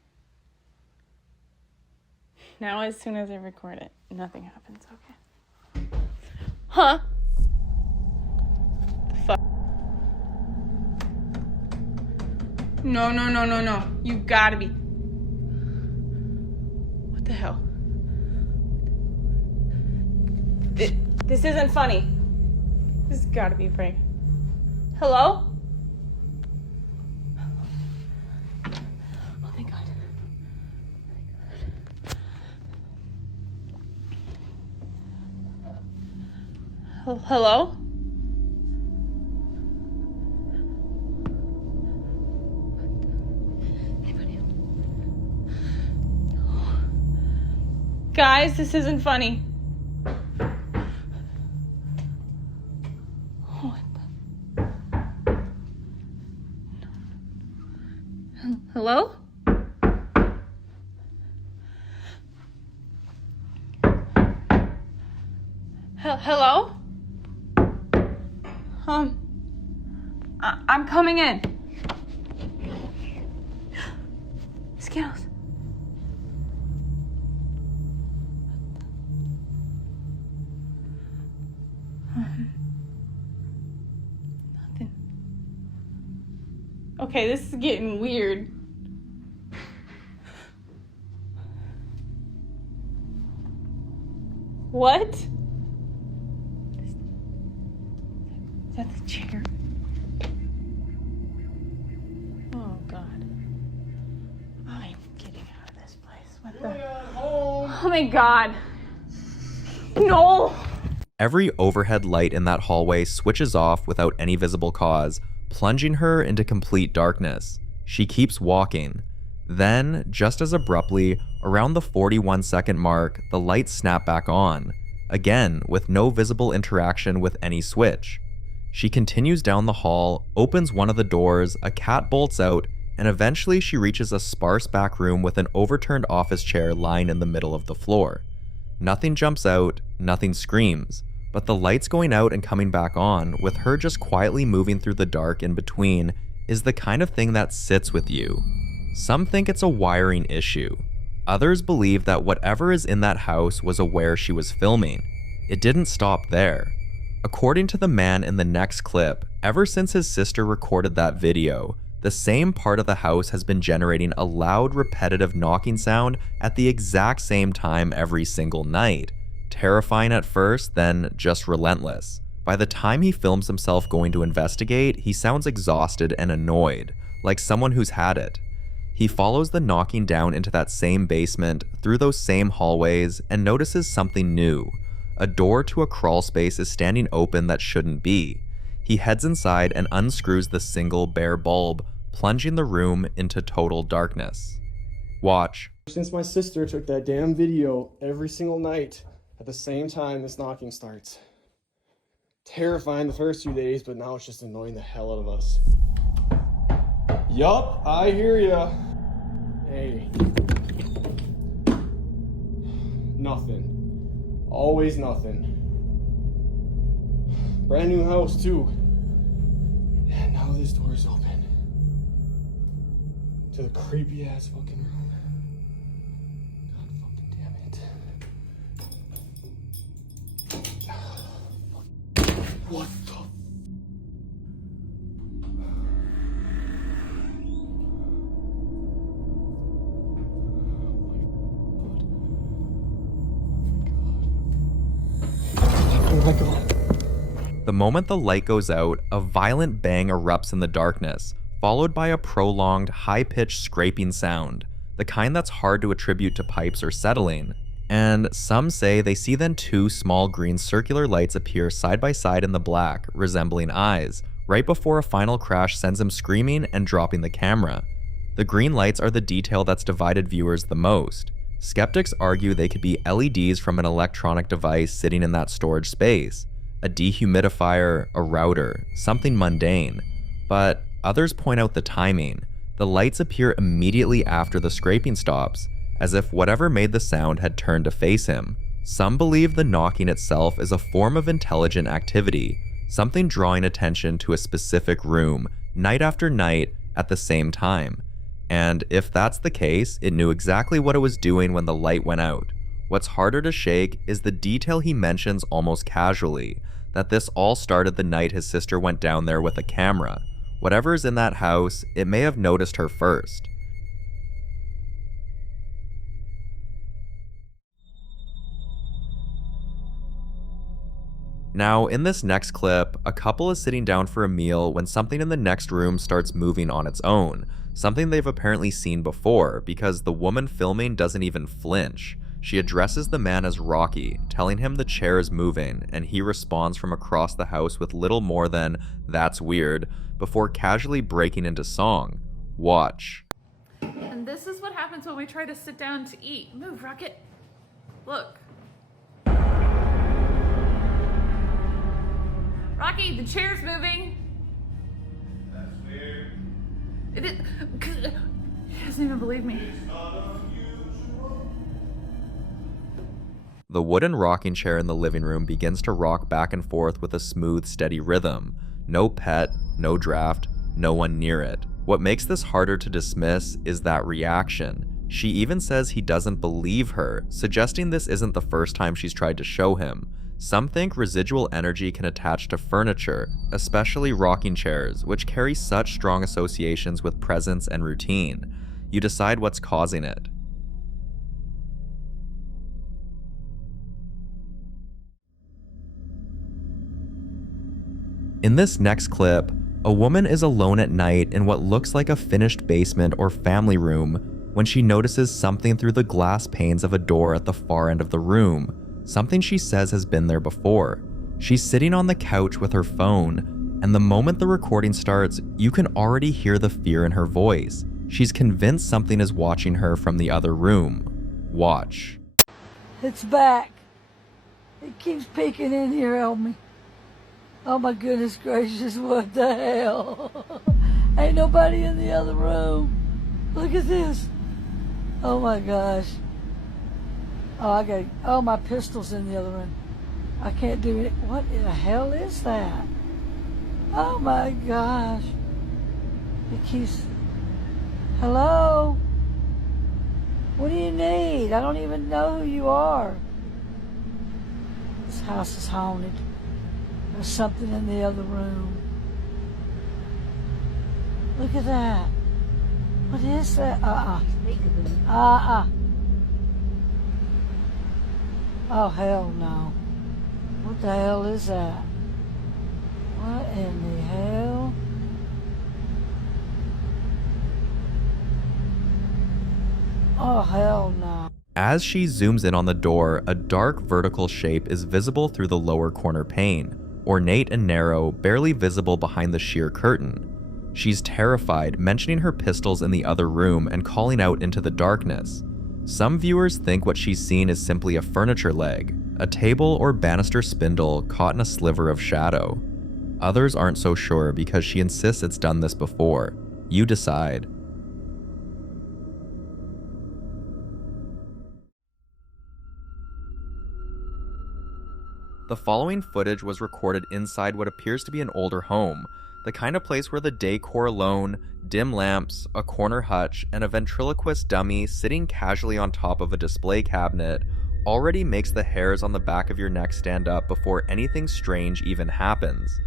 Now, as soon as I record it, nothing happens, okay? Huh? The fuck? No. You gotta be. What the hell? This isn't funny. This has gotta be a prank. Hello? Oh my god. Hello? Guys, this isn't funny. What the? Hello? Hello? I'm coming in. Skittles. Nothing. Okay, this is getting weird. What? Is that the chair? Oh god. I'm getting out of this place. What the? Oh my god. No! Every overhead light in that hallway switches off without any visible cause, plunging her into complete darkness. She keeps walking. Then, just as abruptly, around the 41-second mark, the lights snap back on, again with no visible interaction with any switch. She continues down the hall, opens one of the doors, a cat bolts out, and eventually she reaches a sparse back room with an overturned office chair lying in the middle of the floor. Nothing jumps out, nothing screams, but the lights going out and coming back on, with her just quietly moving through the dark in between, is the kind of thing that sits with you. Some think it's a wiring issue. Others believe that whatever is in that house was aware she was filming. It didn't stop there. According to the man in the next clip, ever since his sister recorded that video, the same part of the house has been generating a loud, repetitive knocking sound at the exact same time every single night. Terrifying at first, then just relentless. By the time he films himself going to investigate, he sounds exhausted and annoyed, like someone who's had it. He follows the knocking down into that same basement, through those same hallways, and notices something new. A door to a crawl space is standing open that shouldn't be. He heads inside and unscrews the single bare bulb, plunging the room into total darkness. Watch. Since my sister took that damn video every single night at the same time this knocking starts. Terrifying the first few days, but now it's just annoying the hell out of us. Yup, I hear ya. Hey. Nothing. Always nothing. Brand new house too. And now this door is open. To the creepy ass fucking room. God fucking damn it. What the? my god. The moment the light goes out, a violent bang erupts in the darkness, followed by a prolonged, high-pitched scraping sound, the kind that's hard to attribute to pipes or settling. And some say they see then two small green circular lights appear side by side in the black, resembling eyes, right before a final crash sends him screaming and dropping the camera. The green lights are the detail that's divided viewers the most. Skeptics argue they could be LEDs from an electronic device sitting in that storage space, a dehumidifier, a router, something mundane. But others point out the timing. The lights appear immediately after the scraping stops, as if whatever made the sound had turned to face him. Some believe the knocking itself is a form of intelligent activity, something drawing attention to a specific room, night after night, at the same time. And if that's the case, it knew exactly what it was doing when the light went out. What's harder to shake is the detail he mentions almost casually, that this all started the night his sister went down there with a camera. Whatever is in that house, it may have noticed her first. Now, in this next clip, a couple is sitting down for a meal when something in the next room starts moving on its own, something they've apparently seen before because the woman filming doesn't even flinch. She addresses the man as Rocky, telling him the chair is moving, and he responds from across the house with little more than, "That's weird," before casually breaking into song. Watch. And this is what happens when we try to sit down to eat. Move, Rocket. Look. Rocky, the chair's moving. That's weird. It is. He doesn't even believe me. The wooden rocking chair in the living room begins to rock back and forth with a smooth, steady rhythm. No pet, no draft, no one near it. What makes this harder to dismiss is that reaction. She even says he doesn't believe her, suggesting this isn't the first time she's tried to show him. Some think residual energy can attach to furniture, especially rocking chairs, which carry such strong associations with presence and routine. You decide what's causing it. In this next clip, a woman is alone at night in what looks like a finished basement or family room when she notices something through the glass panes of a door at the far end of the room, something she says has been there before. She's sitting on the couch with her phone, and the moment the recording starts, you can already hear the fear in her voice. She's convinced something is watching her from the other room. Watch. It's back. It keeps peeking in here on me. Oh my goodness gracious, what the hell? Ain't nobody in the other room. Look at this. Oh my gosh. Oh, my pistol's in the other room. I can't do it. What in the hell is that? Oh my gosh. It keeps... Hello? What do you need? I don't even know who you are. This house is haunted. There's something in the other room. Look at that. What is that? Oh, hell no. What the hell is that? What in the hell? Oh, hell no. As she zooms in on the door, a dark vertical shape is visible through the lower corner pane, ornate and narrow, barely visible behind the sheer curtain. She's terrified, mentioning her pistols in the other room and calling out into the darkness. Some viewers think what she's seen is simply a furniture leg, a table or banister spindle caught in a sliver of shadow. Others aren't so sure because she insists it's done this before. You decide. The following footage was recorded inside what appears to be an older home, the kind of place where the decor alone, dim lamps, a corner hutch, and a ventriloquist dummy sitting casually on top of a display cabinet already makes the hairs on the back of your neck stand up before anything strange even happens.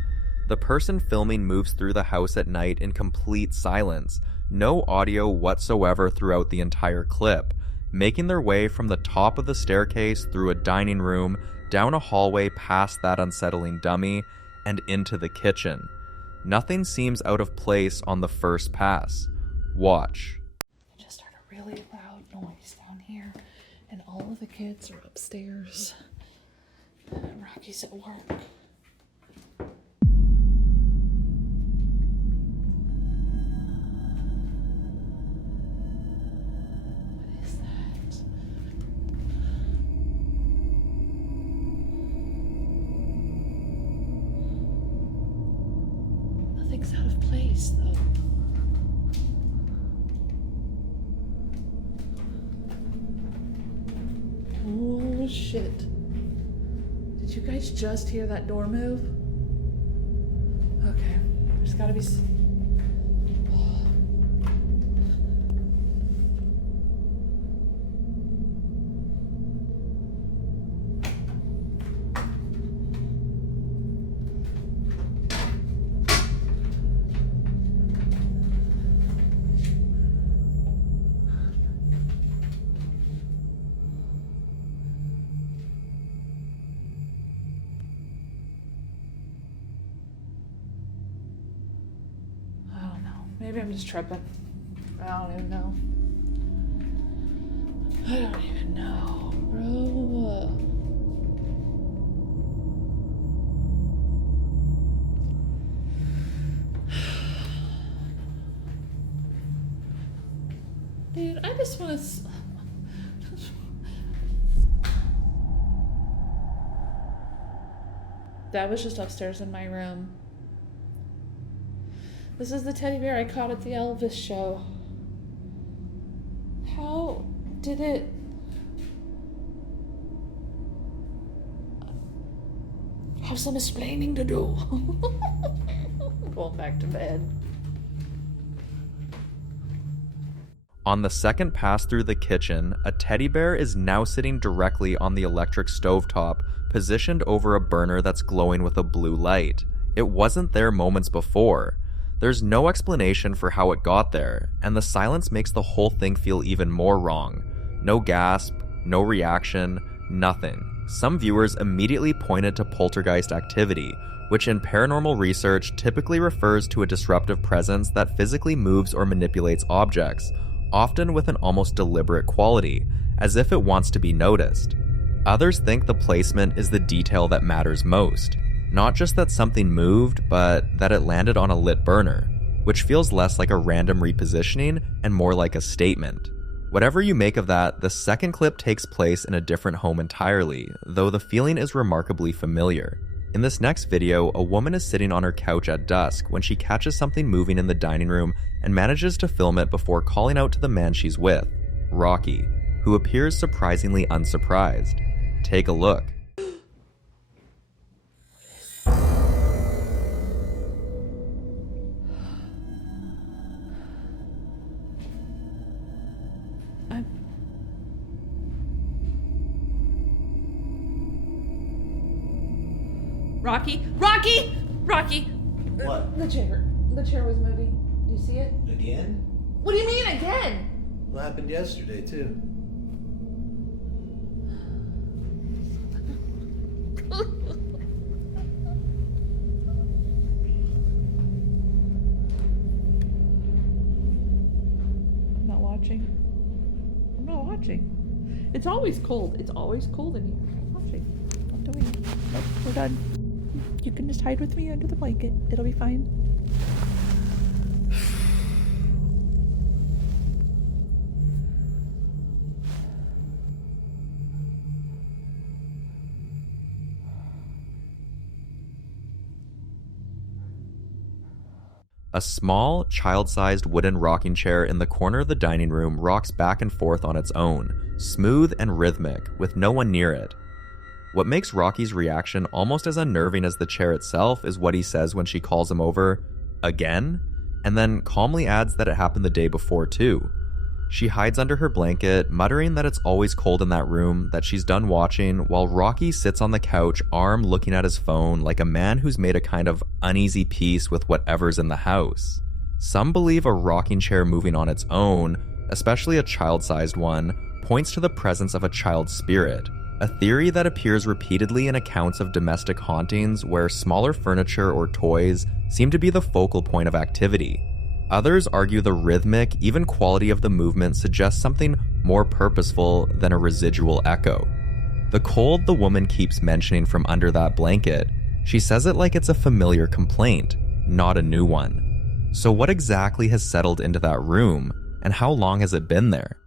The person filming moves through the house at night in complete silence, no audio whatsoever throughout the entire clip, making their way from the top of the staircase through a dining room, down a hallway past that unsettling dummy, and into the kitchen. Nothing seems out of place on the first pass. Watch. I just heard a really loud noise down here, and all of the kids are upstairs. Rocky's at work. What is that? Nothing's out of place, though. Oh, shit. Did you guys just hear that door move? Okay, there's gotta be maybe I'm just tripping. I don't even know. I don't even know, bro. Dude, I just want to... That was just upstairs in my room. This is the teddy bear I caught at the Elvis show. How did it... I have some explaining to do. Going back to bed. On the second pass through the kitchen, a teddy bear is now sitting directly on the electric stovetop, positioned over a burner that's glowing with a blue light. It wasn't there moments before. There's no explanation for how it got there, and the silence makes the whole thing feel even more wrong. No gasp, no reaction, nothing. Some viewers immediately pointed to poltergeist activity, which in paranormal research typically refers to a disruptive presence that physically moves or manipulates objects, often with an almost deliberate quality, as if it wants to be noticed. Others think the placement is the detail that matters most. Not just that something moved, but that it landed on a lit burner, which feels less like a random repositioning and more like a statement. Whatever you make of that, the second clip takes place in a different home entirely, though the feeling is remarkably familiar. In this next video, a woman is sitting on her couch at dusk when she catches something moving in the dining room and manages to film it before calling out to the man she's with, Rocky, who appears surprisingly unsurprised. Take a look. Rocky! Rocky! Rocky! What? The chair was moving. Do you see it? Again? What do you mean again? What happened yesterday, too? I'm not watching. I'm not watching. It's always cold. It's always cold in here. I'm not watching. I'm doing it. Nope, we're done. You can just hide with me under the blanket. It'll be fine. A small, child-sized wooden rocking chair in the corner of the dining room rocks back and forth on its own, smooth and rhythmic, with no one near it. What makes Rocky's reaction almost as unnerving as the chair itself is what he says when she calls him over, again, and then calmly adds that it happened the day before too. She hides under her blanket, muttering that it's always cold in that room, that she's done watching, while Rocky sits on the couch, arm looking at his phone like a man who's made a kind of uneasy peace with whatever's in the house. Some believe a rocking chair moving on its own, especially a child-sized one, points to the presence of a child's spirit, a theory that appears repeatedly in accounts of domestic hauntings where smaller furniture or toys seem to be the focal point of activity. Others argue the rhythmic, even quality of the movement suggests something more purposeful than a residual echo. The cold the woman keeps mentioning from under that blanket, she says it like it's a familiar complaint, not a new one. So what exactly has settled into that room, and how long has it been there?